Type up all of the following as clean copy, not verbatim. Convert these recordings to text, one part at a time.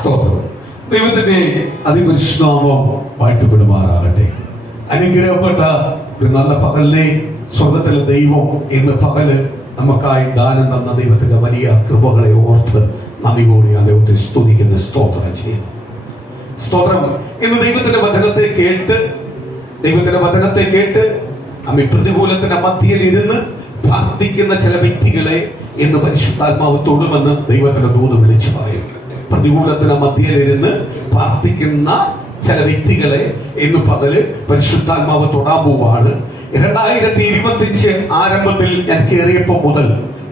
സ്തോത്രം. ദൈവത്തിന്റെ അതിപരിശുദ്ധനാമം വാഴ്ത്തപ്പെടുമാറാകട്ടെ. അനുഗ്രഹപ്പെട്ട ഒരു നല്ല പകലിനെ സ്വർഗത്തിലെ ദൈവം ഇന്ന് പകല് നമുക്കായി ദാനം തന്ന ദൈവത്തിന്റെ വലിയ കൃപകളെ ഓർത്ത് നന്ദി കൂടി ദൈവത്തെ സ്തുതിക്കുന്ന സ്തോത്രം ചെയ്യുന്നു. സ്തോത്രം. ഇന്ന് ദൈവത്തിന്റെ വചനത്തെ കേട്ട് നമ്മെ പ്രതികൂലത്തിന്റെ മധ്യയിൽ ഇരുന്ന് പ്രാർത്ഥിക്കുന്ന ചില വ്യക്തികളെ ഇന്ന് പരിശുദ്ധാത്മാവ് തൊടുമെന്ന് ദൈവത്തിന്റെ ദൂത് വിളിച്ചു പറയുന്നു. പ്രതികൂലത്തിന് മധ്യയിലിരുന്ന് പ്രാർത്ഥിക്കുന്ന ചില വ്യക്തികളെ ഇന്ന് പകല് പരിശുദ്ധാത്മാവ് തൊടാൻ പോവാണ്. 2025 ആരംഭത്തിൽ ഞാൻ കയറിയപ്പോ മുതൽ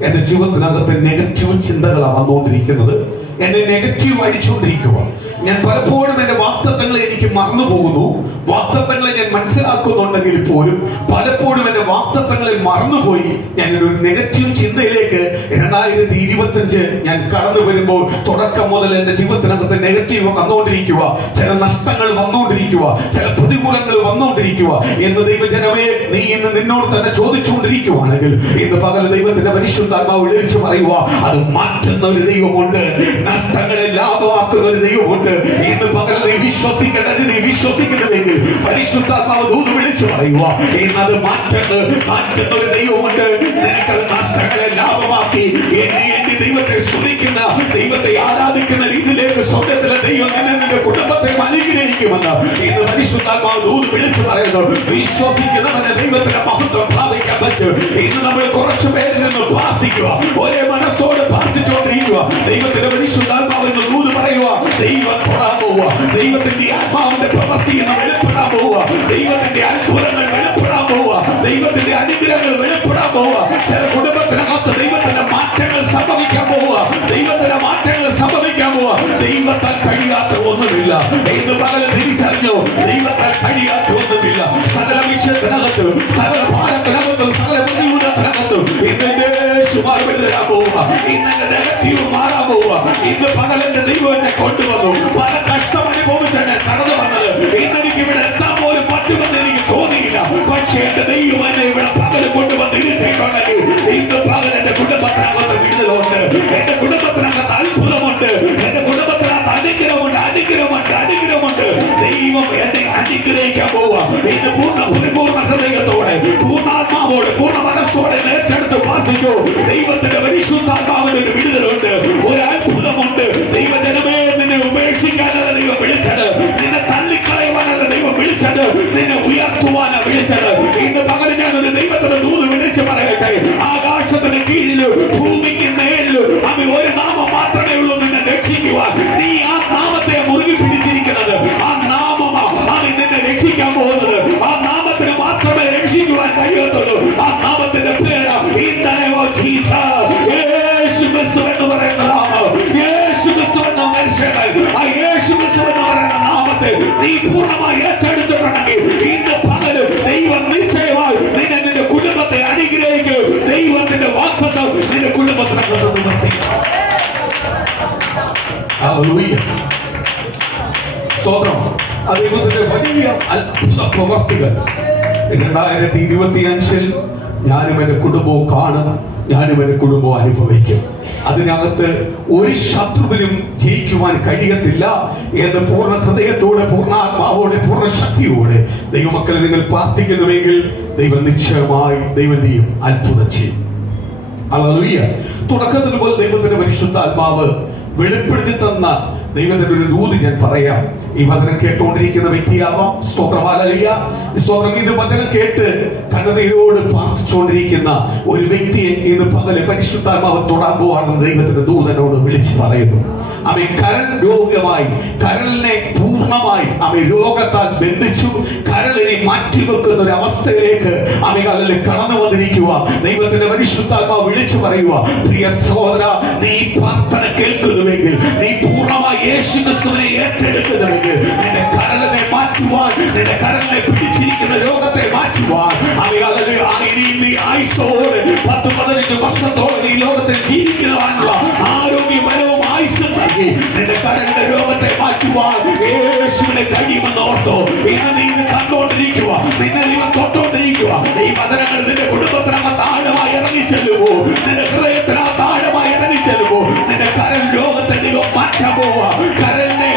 എന്റെ ജീവിതത്തിനകത്ത് നെഗറ്റീവ് ചിന്തകളാണ് വന്നുകൊണ്ടിരിക്കുന്നത്. എന്നെ നെഗറ്റീവ് അടിച്ചുകൊണ്ടിരിക്കുക. ഞാൻ പലപ്പോഴും എന്റെ വാഗ്ദത്തങ്ങൾ എനിക്ക് മറന്നു പോകുന്നു. വാഗ്ദത്തങ്ങളെ ഞാൻ മനസ്സിലാക്കുന്നുണ്ടെങ്കിൽ പോലും പലപ്പോഴും എന്റെ വാഗ്ദത്തങ്ങളെ മറന്നുപോയി ഞാൻ ഒരു നെഗറ്റീവ് ചിന്തയിലേക്ക് 2025 ഞാൻ കടന്നു വരുമ്പോൾ തുടക്കം മുതൽ എന്റെ ജീവിതത്തിനകത്ത് നെഗറ്റീവ് വന്നുകൊണ്ടിരിക്കുക. ചില നഷ്ടങ്ങൾ വന്നുകൊണ്ടിരിക്കുക, ചില പ്രതികൂലങ്ങൾ വന്നുകൊണ്ടിരിക്കുക എന്ന് ദൈവജനമേ നീ ഇന്ന് നിന്നോട് തന്നെ ചോദിച്ചുകൊണ്ടിരിക്കുവാണെങ്കിൽ ഇന്ന് പകൽ ദൈവത്തിന്റെ പരിശുദ്ധാത്മാവ് വിളിച്ചു പറയുക, അത് മാറ്റുന്ന ഒരു ദൈവമുണ്ട്. നഷ്ടങ്ങളെ ലാഭമാക്കുന്ന ഒരു ദൈവമുണ്ട്. ഇന്ന് പകൽ നീ വിശ്വസിക്കുന്നുവെങ്കിൽ പരിശുദ്ധാത്മാവ് ദൂത് വിളിച്ചു പറയുക, ഇന്നത് മാറ്റുന്ന ഒരു ദൈവമുണ്ട്. നിനക്കത് നഷ്ടങ്ങളെ ലാഭമാക്കി എന്നെ ദൈവത്തെ സ്തുതിക്കുന്ന, ദൈവത്തെ ആരാധിക്കുന്ന രീതിയിലേക്ക് സ്വർഗ്ഗത്തിലെ ദൈവം നിന്റെ കുടുംബത്തെ അനുഗ്രഹിക്കുമെന്ന് ഇന്ന് പരിശുദ്ധാത്മാവ് ദൂത് വിളിച്ചു പറയുന്നു. വിശ്വസിക്കുന്നവന്റെ ദൈവത്തിന്റെ മഹത്വം പ്രാപിക്കാൻ പറ്റും. ഇന്ന് നമ്മൾ കുറച്ചു പേരിൽ നിന്ന് പ്രാർത്ഥിക്കുക, ഒരേ മനസ്സോട് പ്രാർത്ഥിച്ചുകൊണ്ടിരിക്കുക. ദൈവത്തിന്റെ പരിശുദ്ധാത്മാവ് ദൂത് പറയുക, ദൈവം തൊടാൻ പോവുക. ദൈവത്തിന്റെ ആത്മാവിന്റെ പ്രവൃത്തി വെളിപ്പെടാൻ പോവുക. ദൈവത്തിന്റെ അത്ഭുതങ്ങൾ വെളിപ്പെടാൻ പോവുക. ദൈവത്തിന്റെ അനുഗ്രഹങ്ങൾ വെളിപ്പെടാൻ പോവുക. ചില കുടുംബത്തിനകത്ത് ദൈവത്തിന്റെ മാറ്റങ്ങൾ സംഭവിക്കാൻ പോവുക. ദൈവത്തിന്റെ മാറ്റങ്ങൾ സംഭവിക്കാൻ പോവുക. ദൈവത്താൽ കഴിയാത്ത ഒന്നുമില്ല. ഇന്ന് പകൽ തിരിച്ചറിഞ്ഞു, ദൈവത്താൽ കഴിയാത്ത ഒന്നുമില്ല. സകല വിഷയത്തിനകത്തും, സകല ഭാരത്തിനകത്തും, സകല ബുദ്ധിമുട്ടത്തിനകത്തും ഇന്ന് വരാൻ പോവുക. ഇന്ന് നെഗറ്റീവ് മാറാൻ പോവുക. ഇന്ന് പകലെന്റെ ദൈവം എന്നെ കൊണ്ടുവന്നു. പല കഷ്ടം അനുഭവിച്ച് എന്നെ കടന്നു വന്നത്. ഇന്ന് എനിക്ക് ഇവിടെ എത്താൻ പോലും പറ്റുമെന്ന് എനിക്ക് തോന്നിയില്ല. പക്ഷേ എന്റെ ദൈവം എന്നെ ഇവിടെ പകല് കൊണ്ടുവന്നിരുത്തിയിട്ടുണ്ടെങ്കിൽ ഇന്ന് പകൽ എന്റെ കുടുംബത്തിനകത്ത് വിടുതലുണ്ട്. എന്റെ കുടുംബത്തിനകത്ത് അത്ഭുതമുണ്ട്. എന്റെ കുടുംബത്തിനകത്ത് അനുഗ്രഹമുണ്ട്. ദൈവം എന്നെ അനുഗ്രഹിക്കാൻ പോവുക. ഇന്ന് പൂർണ്ണ ഹൃദയത്തോടെ, പൂർണ്ണാത്മാവോടെ, പൂർണ്ണ മനസ്സോടെ ഏറ്റെടുത്ത് പ്രാർത്ഥിച്ചു. ദൈവത്തിന്റെ പരിശുദ്ധാത്മാവിന് ഒരു വിടുതലുണ്ട്, ഒരു അത്ഭുതമുണ്ട്. ദൈവജനമേ, നിന്നെ ഉപേക്ഷിക്കാനല്ല ദൈവം വിളിച്ചത്, നിന്നെ തള്ളിക്കളയുവാനല്ല ദൈവം വിളിച്ചത്, നിന്നെ ഉയർത്തുവാനാണ് വിളിച്ചത്. ഇന്ന് പകരം ഞാൻ ഒരു ദൈവത്തിന്റെ ദൂത് വിളിച്ച് പറയട്ടെ, ആകാശത്തിന് കീഴിലും ഭൂമിക്ക് മേലിലും അവ ഒരു നാമം മാത്രമേ ഉള്ളൂ നിന്നെ രക്ഷിക്കുവാൻ. നീ ആ നാമത്തെ മുറുകി പിടിച്ചിരിക്കുന്നത്. ആ നാമമാണ് അവൻ നിന്നെ രക്ഷിക്കാൻ പോകുന്നത്. ആ നാമത്തിന് മാത്രമേ രക്ഷിക്കുവാൻ കഴിയത്തുള്ളൂ. ആ നാമത്തിന്റെ പേര് യേശു ക്രിസ്തു എന്ന് പറയുന്ന നാമം. യേശു ക്രിസ്തു എന്ന മനുഷ്യനായി ആ യേശു ക്രിസ്തു എന്ന് പറയുന്ന നാമത്തെ നീ പൂർണ്ണമായി ഏറ്റെടുത്തിട്ടുണ്ടെങ്കിൽ ഇന്ന് പകല് ദൈവം നിശ്ചയമായി നിന്റെ കുടുംബത്തെ അനുഗ്രഹിക്കും. ദൈവത്തിന്റെ വാഗ്ദത്തം നിന്റെ കുടുംബത്തിനകത്ത് നിവർത്തിക്കും. സ്തോത്രം. ദൈവത്തിന്റെ വലിയ അത്ഭുത പ്രവർത്തികൾ 2025 ഞാനും എന്റെ കുടുംബവും കാണും, ഞാനും എന്റെ കുടുംബവും അനുഭവിക്കും. അതിനകത്ത് ഒരു ശത്രുവിനും ജയിക്കുവാൻ കഴിയത്തില്ല എന്ന് പൂർണ്ണ ഹൃദയത്തോടെ, പൂർണ്ണാത്മാവോടെ, പൂർണ്ണ ശക്തിയോടെ ദൈവമക്കളെ നിങ്ങൾ പ്രാർത്ഥിക്കുന്നുവെങ്കിൽ ദൈവം നിശ്ചയമായി ദൈവം അത്ഭുതം ചെയ്യും. ഹല്ലേലൂയ. തുടക്കത്തിൽ പോലെ ദൈവത്തിന്റെ പരിശുദ്ധാത്മാവ് വെളിപ്പെടുത്തി തന്ന ദൈവത്തിന്റെ ഒരു ദൂത് ഞാൻ പറയാം. ഈ വചനം കേട്ടുകൊണ്ടിരിക്കുന്ന വ്യക്തിയാവാം. സ്തോത്രം. ഹല്ലേലൂയ. സ്തോത്രം. ഇത് വചനം കേട്ട് കണ്ണുനീരോട് പ്രാർത്ഥിച്ചുകൊണ്ടിരിക്കുന്ന ഒരു വ്യക്തിയെ ഇത് പകല് പരിശുദ്ധാത്മാവ് തൊടാൻ പോവാണെന്ന് ദൈവത്തിന്റെ ദൂതനോട് വിളിച്ചു പറയുന്നു. അവൻ കരൾ രോഗമായി, കരളിനെ പൂർണ്ണമായി അവൻ രോഗത്താൽ ബന്ധിച്ചു. കരളിനെ മാറ്റിവെക്കുന്ന ഒരു അവസ്ഥയിലേക്ക് അവൻ കടന്നു വന്നിരിക്കുക. ദൈവത്തിന്റെ പരിശുദ്ധാത്മാവ് വിളിച്ചു പറയുക, പ്രിയ സഹോദര, നീ പ്രാർത്ഥന കേൾക്കുന്നുവെങ്കിൽ, നീ പൂർണ്ണമായി യേശു ക്രിസ്തുവിനെ ഏറ്റെടുക്കുന്നുവെങ്കിൽ നിന്റെ കരളിനെ മാറ്റുവാൻ, നിന്റെ കരളിനെ പിടിച്ചിരിക്കുന്ന രോഗത്തെ മാറ്റുവാൻ നീ ആയുസ്സോടെ 10-15 വർഷത്തോളം ഈ ലോകത്തിൽ ജീവിക്കുവാനുള്ള ആരോഗ്യപരവും ആയുസ്സും നൽകി നിന്റെ കരളിന്റെ രോഗത്തെ മാറ്റുവാൻ യേശുവിനെ കഴിയുമെന്ന് ഓർത്തോ. ഇന്ന് നീ കണ്ടുകൊണ്ടിരിക്കുക, നിന്നെ ദൈവം തൊട്ടുകൊണ്ടിരിക്കുക. ഈ വചനങ്ങൾ നിന്റെ കുടുംബത്തിനകത്ത് ആഴമായി ഇറങ്ങിച്ചെല്ലുമോ, നിന്റെ ഹൃദയത്തിനകത്ത് ആഴമായി ഇറങ്ങിച്ചെല്ലുമോ, നിന്റെ കരൾ രോഗത്തെ ദൈവം മാറ്റാൻ പോവാ. കരലിനെ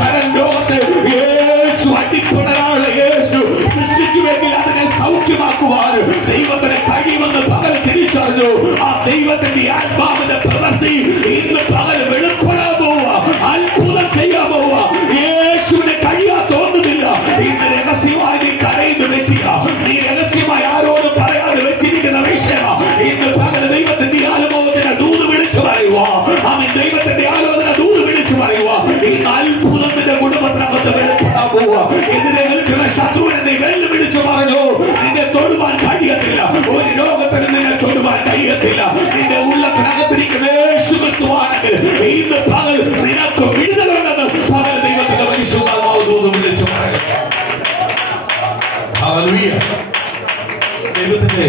കരൽ ലോകത്തെ യേശു അടിപ്പടരാളെ യേശു സൃഷ്ടിച്ചുവെങ്കിൽ അതിനെ സൗഖ്യമാക്കുവാൻ ദൈവത്തിന് കഴിയുമെന്ന് പകൽ തിരിച്ചറിഞ്ഞു. ആ ദൈവത്തിന്റെ ആത്മാവിന്റെ പ്രവൃത്തി ഇന്ന് പകൽ വെളിപ്പെടാൻ പോവാ. അത്ഭുതം ചെയ്യാൻ പോവാ. യേശുവിനെ കഴിയാത്തൊന്നുമില്ല. ഇന്ന് രഹസ്യമായി നീ കരയുന്ന വ്യക്തിയാ. നീ രഹസ്യമായി ആരോടും പറയാതെ വെച്ചിരിക്കുന്ന വിഷയമാ. ഇന്ന് പകൽ ദൈവത്തിന്റെ ആലോചന ദൂത് വിളിച്ചു പറയുക. അവൻ ദൈവത്തിന്റെ ആലോചന ദൂത് വിളിച്ചു പറയുക. ഇന്ന് അത്ഭുതത്തിന്റെ കുടുംബത്തിനകത്ത് വെളിപ്പെടാൻ പോവുക. എതിരെ നിൽക്കുന്ന ശത്രുവിനെ നീ വെല്ലുവിളിച്ചു പറഞ്ഞു, നിന്നെ തൊടുവാൻ കഴിയത്തില്ല. ഒരു ലോകത്തിന് നിന്നെ തൊടുവാൻ കഴിയത്തില്ല. നിന്റെ ഉള്ളത്തിനകത്തിരിക്കുന്ന യേശു ക്രിസ്തുവാണെങ്കിൽ ഇന്ന് പകൽ നിനക്ക് വിടുതലുണ്ടെന്ന് പകൽ ദൈവത്തിന്റെ പരിശുദ്ധാത്മാവ് ദൂത് വിളിച്ചു പറയുക. ഹല്ലേലൂയ. ദൈവത്തിന്റെ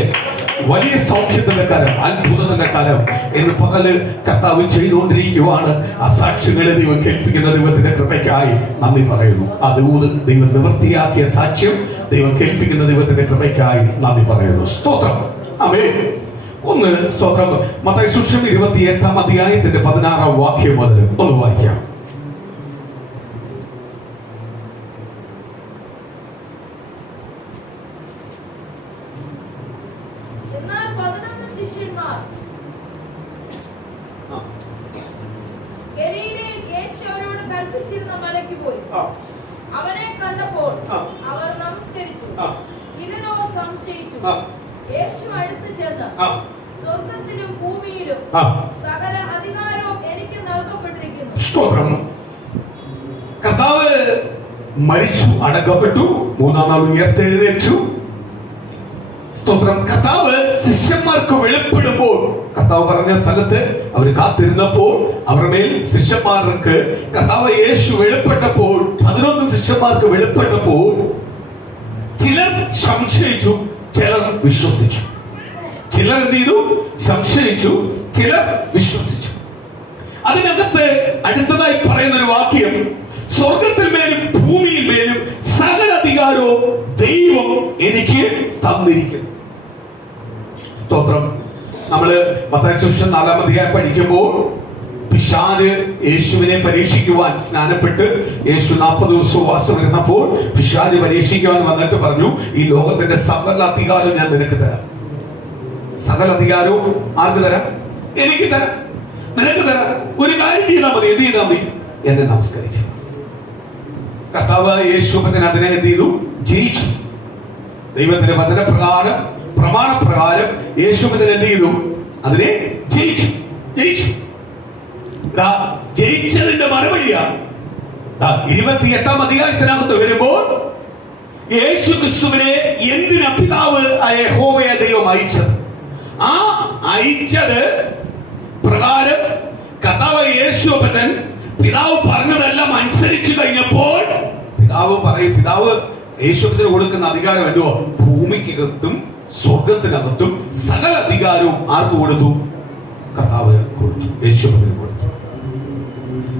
വലിയ സൗഖ്യത്തിന്റെ കാലം, അത്ഭുതത്തിന്റെ കാലം എന്ന് പകല് കർത്താവ് ചെയ്തുകൊണ്ടിരിക്കുവാണ്. ആ സാക്ഷ്യങ്ങളെ ദൈവം കേൾപ്പിക്കുന്ന ദൈവത്തിന്റെ കൃപയ്ക്കായി നന്ദി പറയുന്നു. അതുകൊണ്ട് ദൈവം നിവൃത്തിയാക്കിയ സാക്ഷ്യം ദൈവം കേൾപ്പിക്കുന്ന ദൈവത്തിന്റെ കൃപയ്ക്കായി നന്ദി പറയുന്നു. സ്തോത്രം. ആമേൻ. ഒന്ന് സ്തോത്രം. മത്തായി സുവിശേഷം 28-ാം അധ്യായത്തിന്റെ 16-ാം വാക്യം മുതൽ ഒന്ന് വായിക്കാം. അവനെ കണ്ടപ്പോൾ അവർ നമസ്കരിച്ചു. ചിലരോ സംശയിച്ചു. യേശു അടുത്ത് ചെന്ന് സ്വർഗ്ഗത്തിലും ഭൂമിയിലും സകല അധികാരവും എനിക്ക് നൽകപ്പെട്ടിരിക്കുന്നു. സ്തോത്രം. കർത്താവ് മരിച്ചു, അടക്കപ്പെട്ടു, മൂന്നാം നാൾ ഉയർത്തെഴുന്നേറ്റു. സ്തോത്രം. കർത്താവ് ശിഷ്യന്മാർക്ക് വെളിപ്പെടുമ്പോൾ, കർത്താവ് പറഞ്ഞ സ്ഥലത്ത് അവർ കാത്തിരുന്നപ്പോൾ അവരുടെ മേൽ ശിഷ്യന്മാർക്ക് കർത്താവ് യേശു വെളിപ്പെട്ടപ്പോൾ 11 ശിഷ്യന്മാർക്ക് വെളിപ്പെട്ടപ്പോൾ ചിലർ സംശയിച്ചു, ചിലർ വിശ്വസിച്ചു. ചിലർ എന്ത് ചെയ്തു? സംശയിച്ചു, ചിലർ വിശ്വസിച്ചു. അതിനകത്ത് അടുത്തതായി പറയുന്ന ഒരു വാക്യം, സ്വർഗത്തിൽ മേലും ഭൂമിയിൽ മേലും സകല അധികാരവും ദൈവം എനിക്ക് തന്നിരിക്കുന്നു. സ്തോത്രം. നമ്മള് മത്തായി സുവിശേഷം 4-ാം അധ്യായം പഠിക്കുമ്പോൾ പിശാച് യേശുവിനെ പരീക്ഷിക്കുവാൻ സ്നാനപ്പെട്ട് യേശു 40 ദിവസം ഉപവാസം ഇരുന്നപ്പോൾ പിശാച് പരീക്ഷിക്കുവാൻ വന്നിട്ട് പറഞ്ഞു, ഈ ലോകത്തിന്റെ സകല അധികാരവും ഞാൻ നിനക്ക് തരാം. സകല അധികാരവും ആർക്ക് തരാം? എനിക്ക് തരാം, നിനക്ക് തരാം. ഒരു കാര്യം ചെയ്താൽ മതി. എന്ത് ചെയ്താൽ മതി? എന്നെ നമസ്കരിച്ചു. കർത്താവ് യേശു അതിനെ എന്ത് ചെയ്തു? ജയിച്ചു. ദൈവത്തിന്റെ വചനപ്രകാരം, പ്രമാണപ്രകാരം യേശു എന്ത് ചെയ്തു? അതിനെ ജയിച്ചു. ജയിച്ചു. ജയിച്ചതിന്റെ മറുപടിയാണ് 28-ാം അധ്യായത്തിനകത്ത് വരുമ്പോൾ യേശു ക്രിസ്തുവിനെ എന്തിനാ പിതാവ് യഹോവയെ ദൈവം അയച്ചത്? ആ അയച്ചത് പ്രകാരം കർത്താവ് യേശുപ്പൻ പിതാവ് പറഞ്ഞതെല്ലാം അനുസരിച്ചു കഴിഞ്ഞപ്പോൾ പിതാവ് പറയും, പിതാവ് യേശുവിന് കൊടുക്കുന്ന അധികാരം എന്തോ? ഭൂമിക്കകത്തും സ്വർഗത്തിനകത്തും സകല അധികാരവും ആർക്ക് കൊടുത്തു? കർത്താവ് കൊടുത്തു, യേശുവിന് കൊടുത്തു.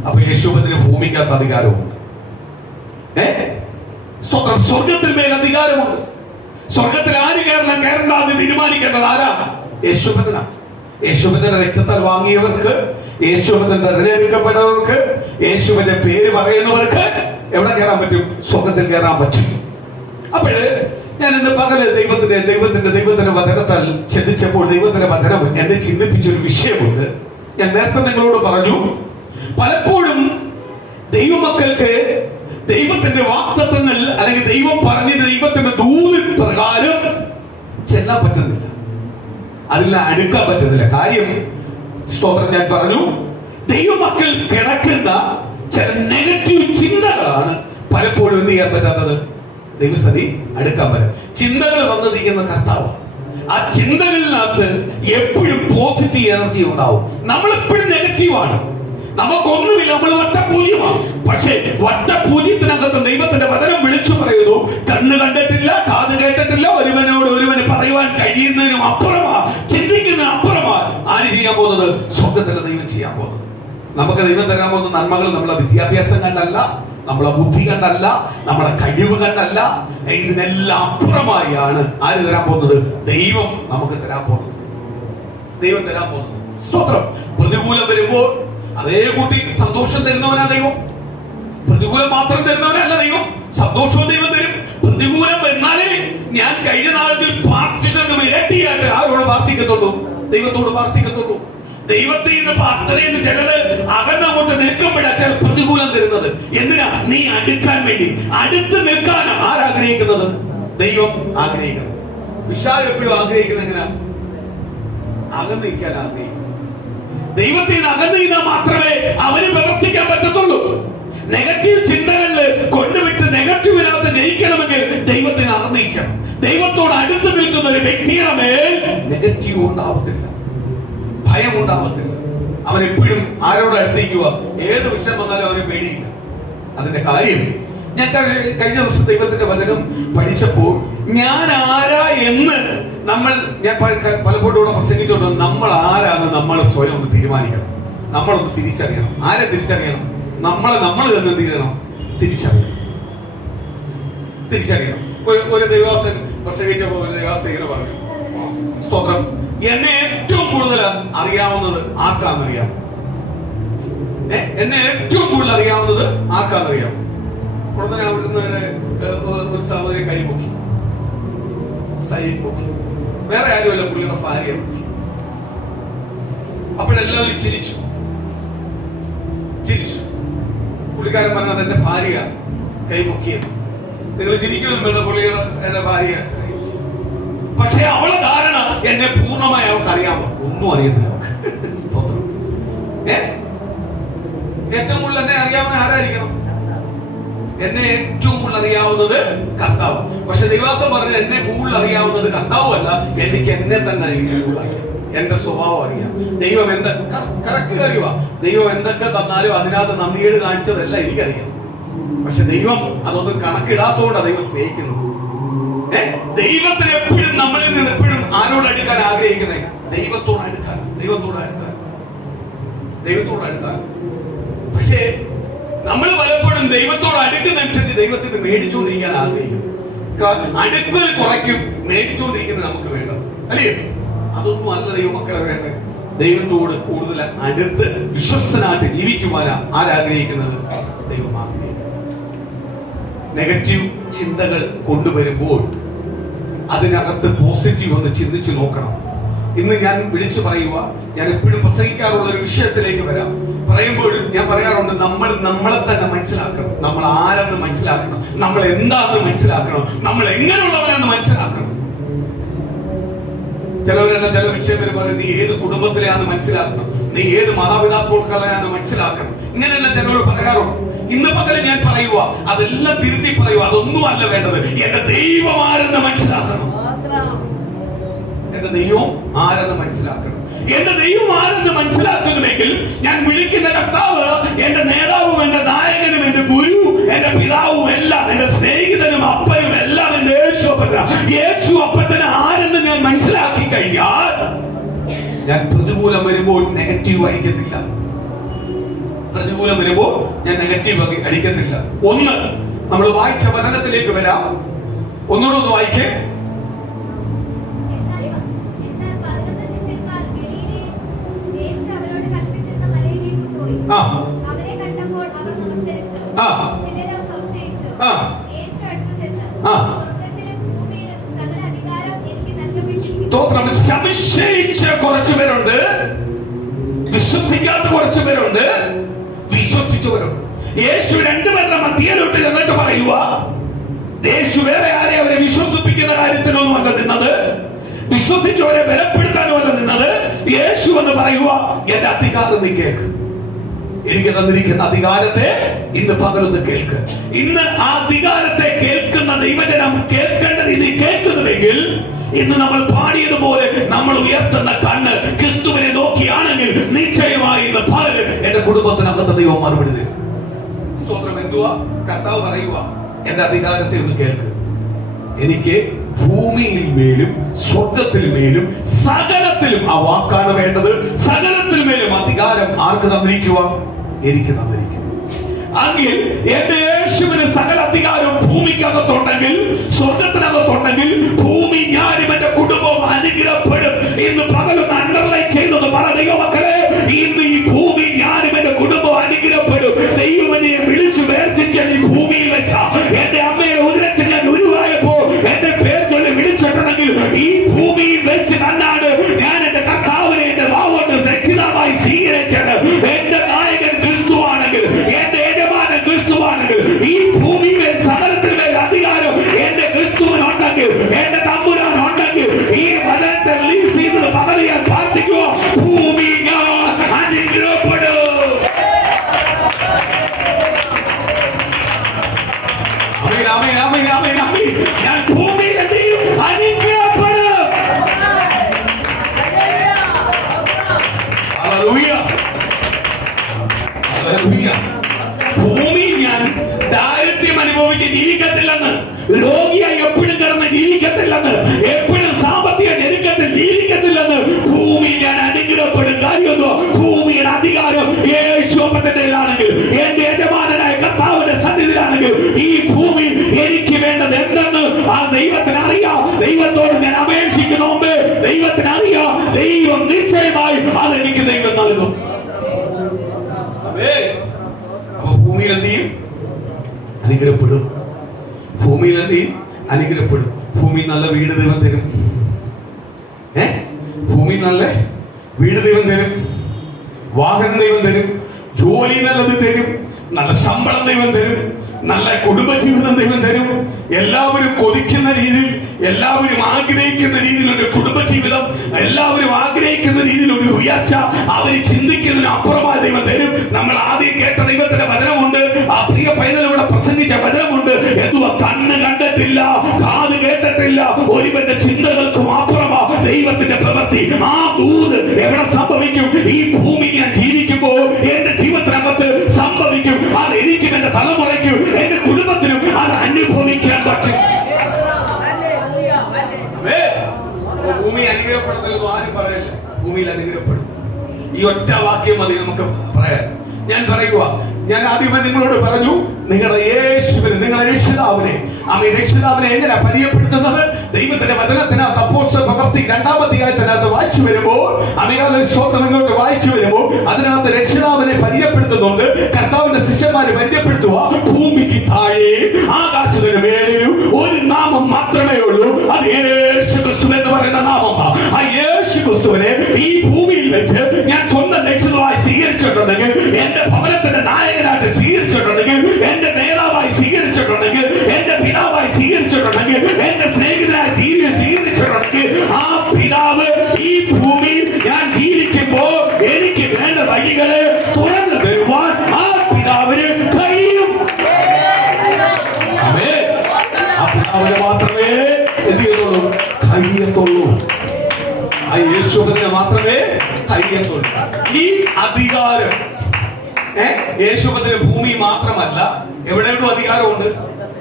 അപ്പൊ യേശുവിന് ഭൂമിക്കകത്ത് അധികാരമുണ്ട്. സ്തോത്രം. സ്വർഗത്തിൽ മേൽ അധികാരമുണ്ട്. സ്വർഗത്തിൽ ആര് കയറണം കയറണ്ട എന്ന് തീരുമാനിക്കേണ്ടത് ആരാ? യേശുവിനാണ്. യേശുവിന്റെ രക്തത്താൽ വാങ്ങിയവർക്ക്, യേശുവിന്റെ തെരഞ്ഞെടുക്കപ്പെട്ടവർക്ക്, യേശുവിന്റെ പേര് പറയുന്നവർക്ക് എവിടെ കയറാൻ പറ്റും? സ്വർഗത്തിൽ കയറാൻ പറ്റും. അപ്പോഴ് ഞാൻ ഇന്ന് പകല് ദൈവത്തിന്റെ വചനത്താൽ ചിന്തിച്ചപ്പോൾ ദൈവത്തിന്റെ വചനം എന്നെ ചിന്തിപ്പിച്ച ഒരു വിഷയമുണ്ട്. ഞാൻ നേരത്തെ നിങ്ങളോട് പറഞ്ഞു, പലപ്പോഴും ദൈവമക്കൾക്ക് ദൈവത്തിന്റെ വാഗ്ദത്തങ്ങൾ അല്ലെങ്കിൽ ദൈവം പറഞ്ഞ ദൈവത്തിന്റെ ദൂതിൻ പ്രകാരം ചെല്ലാൻ പറ്റുന്നില്ല, അതിൽ അടുക്കാൻ പറ്റുന്നില്ല. കാര്യം സ്തോത്രം, ഞാൻ പറഞ്ഞു, ദൈവമക്കൾ കിടക്കുന്ന ചില നെഗറ്റീവ് ചിന്തകളാണ് പലപ്പോഴും എന്ത് ചെയ്യാൻ പറ്റാത്തത്? ദൈവസ്ഥിതി അടുക്കാൻ പറ്റും. ചിന്തകൾ വന്നിരിക്കുന്ന കർത്താവ്, ആ ചിന്തകളിനകത്ത് എപ്പോഴും പോസിറ്റീവ് എനർജി ഉണ്ടാവും. നമ്മളെപ്പോഴും നെഗറ്റീവാണ്, നമുക്കൊന്നുമില്ല, നമ്മൾ വട്ടപൂജ്യമാണ്. പക്ഷേ വട്ടപൂജ്യത്തിനകത്ത് ദൈവത്തിന്റെ വചനം വിളിച്ചു പറയുന്നു, കണ്ണ് കണ്ടിട്ടില്ല, കാത് കേട്ടിട്ടില്ല, ഒരുവനോട് ഒരുവന് പറയുവാൻ കഴിയുന്നതിനും അപ്പുറമാ, ചിന്തിക്കുന്നതിനും അപ്പുറമാ ആര് ചെയ്യാൻ പോകുന്നത്? സ്വർഗത്തിന്റെ ദൈവം ചെയ്യാൻ പോകുന്നത്. നമുക്ക് ദൈവം തരാൻ പോകുന്ന നന്മകൾ നമ്മളെ വിദ്യാഭ്യാസം കണ്ടല്ല, നമ്മളെ ബുദ്ധി കണ്ടല്ല, നമ്മളെ കഴിവ് കണ്ടല്ല, ഇതിനെല്ലാം അപ്പുറമായാണ് ആര് തരാൻ പോകുന്നത്? ദൈവം നമുക്ക് തരാൻ പോകുന്നത്. ദൈവം തരാൻ പോകുന്നത്. സ്തോത്രം. പ്രതികൂലം വരുമ്പോൾ, അതേ കൂട്ടി സന്തോഷം തരുന്നവനാ ദൈവം. പ്രതികൂലം മാത്രം തരുന്നവനല്ല ദൈവം. സന്തോഷവും ദൈവം തരും. പ്രതികൂലം വന്നാലേ ഞാൻ കഴിഞ്ഞ നാളുകൾ പ്രാർത്ഥിച്ചതിനും ഇരട്ടിയായിട്ട് ആരോട് പ്രാർത്ഥിക്കത്തുള്ളൂ? ദൈവത്തോട് പ്രാർത്ഥിക്കത്തുള്ളൂ. ദൈവത്തിൽ നിന്ന് പ്രാർത്ഥനയെന്ന് ചിലത് അകന്നങ്ങോട്ട് നിൽക്കുമ്പോഴാണ് ചില പ്രതികൂലം തരുന്നത്. എന്തിനാ? നീ അടുക്കാൻ വേണ്ടി. അടുത്ത് നിൽക്കാനാണ് ആരാഗ്രഹിക്കുന്നത്? ദൈവം ആഗ്രഹിക്കണം. വിശാൽ എപ്പോഴും ആഗ്രഹിക്കുന്നത് എങ്ങനെയാ? അകന്ന് നിൽക്കാൻ ആഗ്രഹിക്കും. ദൈവത്തിൽ നിന്ന് അകന്ന് നിന്നാൽ മാത്രമേ അവന് പ്രവർത്തിക്കാൻ പറ്റത്തുള്ളൂ. നെഗറ്റീവ് ചിന്തകളിൽ കൊണ്ടുവിട്ട് നെഗറ്റീവിനകത്ത് ജയിക്കണമെങ്കിൽ ദൈവത്തിന് അകന്നിരിക്കണം. ദൈവത്തോട് അടുത്ത് നിൽക്കുന്ന ഒരു വ്യക്തിയുടെ മേൽ നെഗറ്റീവ് ഉണ്ടാവത്തില്ല, ഭയം ഉണ്ടാവത്തില്ല. അവൻ എപ്പോഴും ആരോട് അടുത്തേക്കുക? ഏത് വിഷയം വന്നാലും അവന് പേടിയില്ല. അതിന്റെ കാര്യം ഞാൻ കഴിഞ്ഞ ദിവസം ദൈവത്തിന്റെ വചനം പഠിച്ചപ്പോൾ ഞാൻ ആരാ എന്ന് ഞാൻ പലപ്പോഴും ഇവിടെ പ്രസംഗിച്ചുകൊണ്ട് നമ്മൾ ആരാന്ന് നമ്മൾ സ്വയം ഒന്ന് തീരുമാനിക്കണം. നമ്മളൊന്ന് തിരിച്ചറിയണം. ആരെ തിരിച്ചറിയണം? നമ്മൾ തന്നെ തീരണം തിരിച്ചറിയണം. ഒരു ദൈവാസൻ പ്രസംഗിച്ചപ്പോൾ ഒരു ദൈവാസൻ ഇങ്ങനെ പറഞ്ഞു, സ്തോത്രം, എന്നെ ഏറ്റവും കൂടുതൽ അറിയാവുന്നത് ആർക്കാന്നറിയാം? എന്നെ ഏറ്റവും കൂടുതൽ അറിയാവുന്നത് ആർക്കാന്നറിയാം? ഉടനെ അവിടുന്ന് ഒരു സഹോദരി കൈ പൊക്കി, വേറെ ആരുമല്ല, പുള്ളിയുടെ ഭാര്യ പൊക്കി. അപ്പോഴെല്ലാവരും ചിരിച്ചു. പുള്ളിക്കാരൻ പറഞ്ഞത് എന്റെ ഭാര്യ കൈപൊക്കിയത്. നിങ്ങൾ ചിരിക്കുമെന്ന് വേണ്ട, പുള്ളിയുടെ എന്റെ ഭാര്യ. പക്ഷെ അവളെ ധാരണ എന്നെ പൂർണ്ണമായി അവൾക്ക് അറിയാമോ? ഒന്നും അറിയത്തില്ല അവൾക്ക്. ഏറ്റവും കൂടുതൽ എന്നെ അറിയാവുന്ന ആരായിരിക്കണം? എന്നെ ഏറ്റവും കൂടുതൽ അറിയാവുന്നത് കർത്താവ്. പക്ഷെ ദൈവാസം പറഞ്ഞ എന്നെ കൂടുതൽ അറിയാവുന്നത് കർത്താവല്ല, എനിക്ക് എന്നെ തന്നെ അറിയാം. എന്റെ സ്വഭാവം അറിയാം. ദൈവം കറക്റ്റ് കാര്യമാ. ദൈവം എന്തൊക്കെ തന്നാലും അതിനകത്ത് നന്ദിയേട് കാണിച്ചതല്ല എനിക്കറിയാം. പക്ഷെ ദൈവം അതൊന്നും കണക്കിടാത്തോണ്ടാണ് ദൈവം സ്നേഹിക്കുന്നത്. ദൈവത്തിന് എപ്പോഴും നമ്മളിൽ നിന്ന് എപ്പോഴും ആരോട് അടുക്കാൻ ആഗ്രഹിക്കുന്നത്? ദൈവത്തോട് അടുക്കാൻ. പക്ഷേ നമ്മൾ പലപ്പോഴും ദൈവത്തോട് അടുക്കുന്നതനുസരിച്ച് ദൈവത്തിന് മേടിച്ചുകൊണ്ടിരിക്കാൻ ആഗ്രഹിക്കും. അടുക്കൽ കുറയ്ക്കും, മേടിച്ചുകൊണ്ടിരിക്കുന്നത് നമുക്ക് വേണം, അല്ലേ? അതൊന്നും അല്ല ദൈവമക്കളെ വേണ്ടത്. ദൈവത്തോട് കൂടുതൽ അടുത്ത് വിശ്വസ്തനായിട്ട് ജീവിക്കുവാനാണ് ആരാഗ്രഹിക്കുന്നത്? ദൈവം ആഗ്രഹിക്കുന്നത്. നെഗറ്റീവ് ചിന്തകൾ കൊണ്ടുവരുമ്പോൾ അതിനകത്ത് പോസിറ്റീവ് ഒന്ന് ചിന്തിച്ചു നോക്കണം. ഇന്ന് ഞാൻ വിളിച്ചു പറയുക, ഞാൻ എപ്പോഴും പ്രസംഗിക്കാറുള്ള ഒരു വിഷയത്തിലേക്ക് വരാം. പറയുമ്പോൾ ഞാൻ പറയാറുണ്ട്, നമ്മൾ നമ്മളെ തന്നെ മനസ്സിലാക്കണം. നമ്മൾ ആരെന്ന് മനസ്സിലാക്കണം, നമ്മൾ എന്താണെന്ന് മനസ്സിലാക്കണം, നമ്മൾ എങ്ങനെയുള്ളവരെന്ന് മനസ്സിലാക്കണം. ചിലവരെല്ലാം ചില വിഷയം വരുമ്പോൾ നീ ഏത് കുടുംബത്തിലെയാന്ന് മനസ്സിലാക്കണം, നീ ഏത് മാതാപിതാക്കൾക്കല്ലെന്ന് മനസ്സിലാക്കണം. ഇങ്ങനെയല്ല ചിലവർ പറയാറുണ്ട്. ഇന്ന് പകല് ഞാൻ പറയുക, അതെല്ലാം തിരുത്തി പറയുക. അതൊന്നും അല്ല വേണ്ടത്. എന്റെ ദൈവം ആരെന്ന് മനസ്സിലാക്കണം. എന്റെ ദൈവം ആരെന്ന് മനസ്സിലാക്കണം. എന്റെ ദൈവം ആരെന്ന് മനസ്സിലാക്കുന്നുവെങ്കിൽ ഞാൻ വിളിക്കുന്ന കർത്താവ് എന്റെ നേതാവും എന്റെ നായകനും എന്റെ ഗുരു എന്റെ പിതാവും എല്ലാം എന്റെ സ്നേഹിതനും അപ്പനും എല്ലാം എന്റെ യേശു അപ്പത്തിന് ആരെന്ന് ഞാൻ മനസ്സിലാക്കി കഴിഞ്ഞാൽ ഞാൻ പ്രതികൂലം വരുമ്പോൾ നെഗറ്റീവ് അടിക്കത്തില്ല. പ്രതികൂലം വരുമ്പോൾ ഞാൻ നെഗറ്റീവ് അടിക്കത്തില്ല. ഒന്ന്, നമ്മൾ വായിച്ച വചനത്തിലേക്ക് വരാം. ഒന്നുകൂടെ ഒന്ന് വായിക്കേ. സംശയിച്ച കുറച്ചു പേരുണ്ട്, വിശ്വസിക്കാത്ത കുറച്ചു പേരുണ്ട്, വിശ്വസിച്ചവരുണ്ട്. യേശു രണ്ടുപേരുടെ മധ്യയിലോട്ട് ചെന്നിട്ട് പറയുക, യേശു വേറെ ആരെ അവരെ വിശ്വസിപ്പിക്കുന്ന കാര്യത്തിനൊന്നും അല്ല നിന്നത്, വിശ്വസിച്ചവരെ ബലപ്പെടുത്താനും അല്ല നിന്നത്. യേശു എന്ന് പറയുക, എന്റെ അധികാരം നീ കേൾക്ക്. എനിക്ക് തന്നിരിക്കുന്ന അധികാരത്തെ ഇന്ന് പകലൊന്ന് കേൾക്ക്. ഇന്ന് ആ അധികാരത്തെ കേൾക്കുന്ന ദൈവജനം കേൾക്കേണ്ട രീതി കേൾക്കുന്നുവെങ്കിൽ ഇന്ന് നമ്മൾ പാടിയതുപോലെ നമ്മൾ ഉയർത്തുന്ന കണ്ണ് ക്രിസ്തുവിനെ നോക്കിയാണെങ്കിൽ നിശ്ചയമായി ഇന്ന് പകൽ എന്റെ കുടുംബത്തിനകത്ത് ദൈവം മറുപടി തരും. സ്തോത്രം. എന്തുവാ കർത്താവ് പറയുക? എന്റെ അധികാരത്തെ ഒന്ന് കേൾക്ക്. എനിക്ക് ഭൂമിയിൽ മേലും സ്വർഗത്തിൽ മേലും സകലത്തിലും, ആ വാക്കാണ് വേണ്ടത്, സകലത്തിൽ മേലും അധികാരം ആർക്ക് തന്നിരിക്കുക? എനിക്ക് തന്നിരിക്കുന്നു. എങ്കിൽ എന്റെ യേശുവിന് സകല അധികാരം ഭൂമിക്കകത്തുണ്ടെങ്കിൽ, സ്വർഗത്തിനകത്തുണ്ടെങ്കിൽ, ഭൂമി ഞാനും എന്റെ കുടുംബവും അനുഗ്രഹപ്പെടും. ഇന്ന് പകലൊന്ന് അണ്ടർലൈൻ ചെയ്യുന്നത് പറ ദൈവമക്കളെ, ഇന്ന് ഈ ഭൂമി ഞാനും എന്റെ ഭൂമിയിൽ ഞാൻ ദാരിദ്ര്യം അനുഭവിച്ച് ജീവിക്കത്തില്ലെന്ന്, രോഗിയായി എപ്പോഴും കിടന്ന് ജീവിക്കത്തില്ലെന്ന്, എപ്പോഴും സാമ്പത്തിക ഞെരുക്കത്തിൽ ജീവിക്കത്തില്ലെന്ന്, ഭൂമി ഞാൻ അനുഗ്രഹപ്പെടും. കാര്യമൊന്നോ, ഭൂമിയുടെ അധികാരം യേശുവിനാണെങ്കിൽ, എന്റെ യജമാനായ കർത്താവിന്റെ സന്നിധിയിലാണെങ്കിൽ, ഈ ഭൂമി എനിക്ക് വേണ്ടത് എന്തെന്ന് ആ ദൈവത്തിന് അറിയാം. ദൈവത്തോട് ഞാൻ അപേക്ഷിക്കുന്നുണ്ട്, ദൈവത്തിന് അറിയാം. ദൈവം നിശ്ചയമായി അതെനിക്ക് ദൈവം നൽകും. അപ്പൊ ഭൂമിയിൽ എന്ത് ചെയ്യും? അനുഗ്രഹപ്പെടും. ഭൂമിയിൽ എന്ത് ചെയ്യും? അനുഗ്രഹപ്പെടും. ഭൂമി നല്ല വീട് ദൈവം തരും. ഭൂമി നല്ല വീട് ദൈവം തരും, വാഹനം ദൈവം തരും, ജോലി നല്ലത് തരും, നല്ല ശമ്പളം ദൈവം തരും, നല്ല കുടുംബജീവിതം ദൈവം തരും. എല്ലാവരും കൊതിക്കുന്ന രീതിയിൽ, എല്ലാവരും ആഗ്രഹിക്കുന്ന രീതിയിലൊരു കുടുംബജീവിതം, എല്ലാവരും ആഗ്രഹിക്കുന്ന രീതിയിലൊരു ഉയർച്ച, അവർ ചിന്തിക്കുന്നതിന് അപ്പുറമായി ദൈവം തരും. നമ്മൾ ആദ്യം കേട്ട ദൈവത്തിന്റെ വചനമുണ്ട്, ആ പ്രിയ പൈതലിവിടെ പ്രസംഗിച്ച വചനമുണ്ട്. എന്തുവാ? കണ്ണ് കണ്ടിട്ടില്ല, കാത് കേട്ടിട്ടില്ല, ഒരുവന്റെ ചിന്തകൾക്കും അപ്പുറമാ ദൈവത്തിന്റെ പ്രവൃത്തി. ആ ദൂത് എവിടെ സംഭവിക്കും? ഈ ഭൂമി ഞാൻ ജീവിക്കുമ്പോൾ എന്റെ ജീവിതത്തിനകത്ത് സംഭവിക്കും. അത് എനിക്കും എന്റെ തലമുറയ്ക്കും എന്റെ കുടുംബത്തിനും അത് അനുഭവിക്കാൻ പറ്റും. ഭൂമി അനുഗ്രഹപ്പെടുത്തലെന്ന് ആരും പറയല്ല. ഭൂമിയിൽ അനുഗ്രഹപ്പെടും. ഈ ഒറ്റ വാക്യം മതി നമുക്ക് പറയാൻ. ഞാൻ പറയുക, ഞാൻ ആദ്യമേ നിങ്ങളോട് പറഞ്ഞു, നിങ്ങളുടെ യേശുവിനെ, നിങ്ങളുടെ രക്ഷിതാവിനെ, രക്ഷിതാവിനെ എങ്ങനെ പരിചയപ്പെടുത്തുന്നത്? ദൈവത്തിന്റെ വചനത്തിനകത്ത് അപ്പോസ്തല പ്രവൃത്തി 2-ാം അധ്യായത്തിനകത്ത് വായിച്ചു വരുമ്പോൾ, ഇങ്ങോട്ട് വായിച്ചു വരുമ്പോൾ അതിനകത്ത് രക്ഷിതാവിനെ പരിചയപ്പെടുത്തുന്നുണ്ട്. കർത്താവിന്റെ ശിഷ്യന്മാരെ പരിചയപ്പെടുത്തുക. ഭൂമിക്ക് താഴെ ആകാശത്തിന് മേലെയും ഒരു നാമം മാത്രമേ ഉള്ളൂ, അത് യേശു ക്രിസ്തു എന്ന് പറയുന്ന നാമമാണ്. ആ യേശു ക്രിസ്തുവിനെ ഈ ഭൂമിയിൽ വെച്ച് ഞാൻ സ്വന്തം രക്ഷിതാവായി സ്വീകരിച്ചിട്ടുണ്ടെങ്കിൽ, എന്റെ ഭവനത്തിന്റെ നായകനായിട്ട് സ്വീകരിച്ചിട്ടുണ്ടെങ്കിൽ, എന്റെ നേതാവായി സ്വീകരിച്ചിട്ടുണ്ടെങ്കിൽ, എന്റെ പിതാവായി സ്വീകരിച്ചിട്ടുണ്ടെങ്കിൽ, എന്റെ സ്നേഹിതനായി സ്വീകരിച്ചിട്ടുണ്ടെങ്കിൽ, ആ പിതാവ് ഈ ഭൂമിയിൽ ഞാൻ ജീവിക്കുമ്പോ എനിക്ക് വേണ്ട വഴികളെ തുറന്നു തരുവാൻ ആ പിതാവിന് കഴിയും. ആ പിതാവിന് മാത്രമേ എന്ത് ചെയ്യുന്നുള്ളൂ? കഴിയത്തുള്ളൂ. ആ യേശുവിനെ മാത്രമേ കഴിയത്തുള്ളൂ. ഈ അധികാരം യേശുവിന് ഭൂമി മാത്രമല്ല, എവിടെയും അധികാരമുണ്ട്.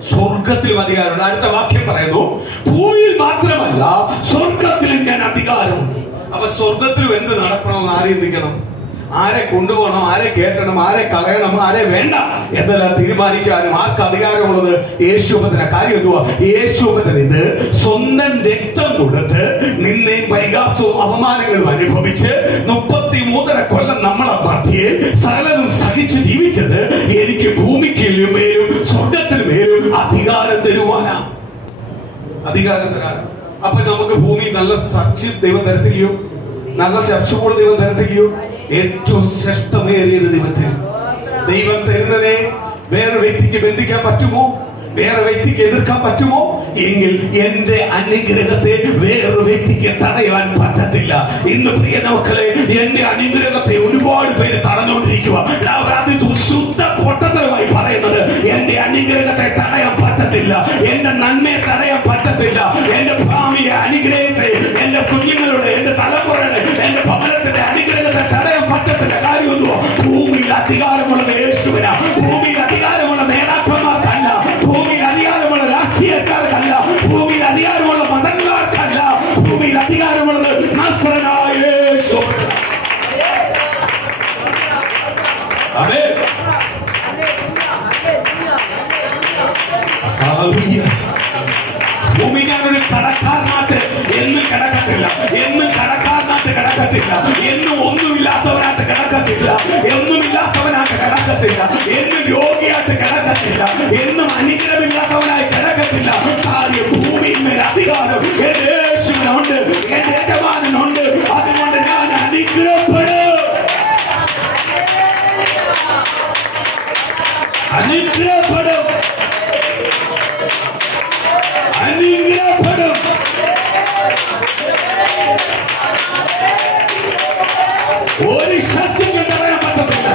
സ്വർഗത്തിലും അധികാരമുണ്ട്. അടുത്ത വാക്യം പറയുന്നു, ഭൂമിയിൽ മാത്രമല്ല സ്വർഗത്തിലും ഞാൻ അധികാരമുണ്ട്. അപ്പൊ സ്വർഗത്തിലും എന്ത് നടക്കണമെന്ന് ആരെ ചിന്തിക്കണം? ആരെ കൊണ്ടുപോകണം, ആരെ കേട്ടണം, ആരെ കളയണം, ആരെ വേണ്ട എന്നെല്ലാം തീരുമാനിക്കാനും ആർക്ക് അധികാരമുള്ളത്? യേശുവിന്റെ. കാര്യം എന്തുവാ? യേശുവിന് ഇത് സ്വന്തം രക്തം കൊടുത്ത് നിന്നെയും പരിഹാസവും അപമാനങ്ങളും അനുഭവിച്ച് 33 കൊല്ലം നമ്മളെ മധ്യേ സകലതും സഹിച്ച് ജീവിച്ചത് എനിക്ക് ഭൂമിക്ക് മേലും സ്വർഗത്തിന് മേലും അധികാരം തരുവാനാ. അധികാരം തരാനാ. അപ്പൊ നമുക്ക് ഭൂമി നല്ല ചർച്ച ദൈവം തരത്തില്ലയോ? നല്ല ചർച്ച കൂടെ ദൈവം തരത്തില്ലയോ? ഏറ്റവും ശ്രേഷ്ഠമേറിയത് ദൈവം തരുന്നതിനെ വേറെ വ്യക്തിക്ക് ബന്ധിക്കാൻ പറ്റുമോ? വേറെ വ്യക്തിക്ക് എതിർക്കാൻ പറ്റുമോ? എങ്കിൽ എന്റെ അനുഗ്രഹത്തെ വേറൊരു വ്യക്തിക്ക് തടയാൻ പറ്റത്തില്ല. ഇന്ന് പ്രിയ മക്കളെ, എന്റെ അനുഗ്രഹത്തെ ഒരുപാട് പേര് തടഞ്ഞുകൊണ്ടിരിക്കുക. ശുദ്ധ പൊട്ടത്തരമായി പറയുന്നത്, എന്റെ അനുഗ്രഹത്തെ തടയാൻ പറ്റത്തില്ല, എന്റെ നന്മയെ തടയാൻ പറ്റത്തില്ല, എന്റെ ഭാവിയെ, അനുഗ്രഹത്തെ, എന്റെ കുഞ്ഞുങ്ങളുടെ, എന്റെ തലമുറയുടെ, എന്റെ ഭവനത്തിന്റെ അനുഗ്രഹത്തെ തടയാൻ പറ്റത്തില്ല. കാര്യമൊന്നുമോ? ഭൂമിയിൽ അധികാരമുള്ളത് യേശുവിനാ. ഭൂമിയിൽ അധികാരമുള്ള നേതാക്കന്മാർക്കല്ല, ഭൂമിയിൽ അധികാരമുള്ള രാഷ്ട്രീയക്കാർക്കല്ല, ഭൂമിയിൽ അധികാരമുള്ള മതക്കാർക്കല്ല, ഭൂമിയിൽ അധികാരമുള്ളത് നസ്രനായ യേശുവിനാ. ആമേൻ. ഭൂമി ഞാനൊരു കടക്കാരനായിട്ട് എന്നും കിടക്കത്തില്ല, എന്നും കടക്കാരനായിട്ട് കിടക്കത്തില്ല, എന്നും ഒന്നുമില്ലാത്തവനായിട്ട് കിടക്കത്തില്ല, ഒന്നുമില്ലാത്തവനായിട്ട് കിടക്കത്തില്ല, എന്നും രോഗിയായിട്ട് കിടക്കത്തില്ല, എന്നും അനുഗ്രഹമില്ലാത്തവനായി കിടക്കത്തില്ല. കാര്യം ഭൂമിയിൽ അധികാരം എന്റെ യേശുവിനുണ്ട്, എന്റെ യജമാനനുണ്ട്. അതുകൊണ്ട് ഞാൻ അനുഗ്രഹപ്പെടും. അനുഗ്രഹപ്പെടും. അനുഗ്രഹപ്പെടും. ഒരു ശക്തിക്ക് പറയാൻ പറ്റത്തില്ല.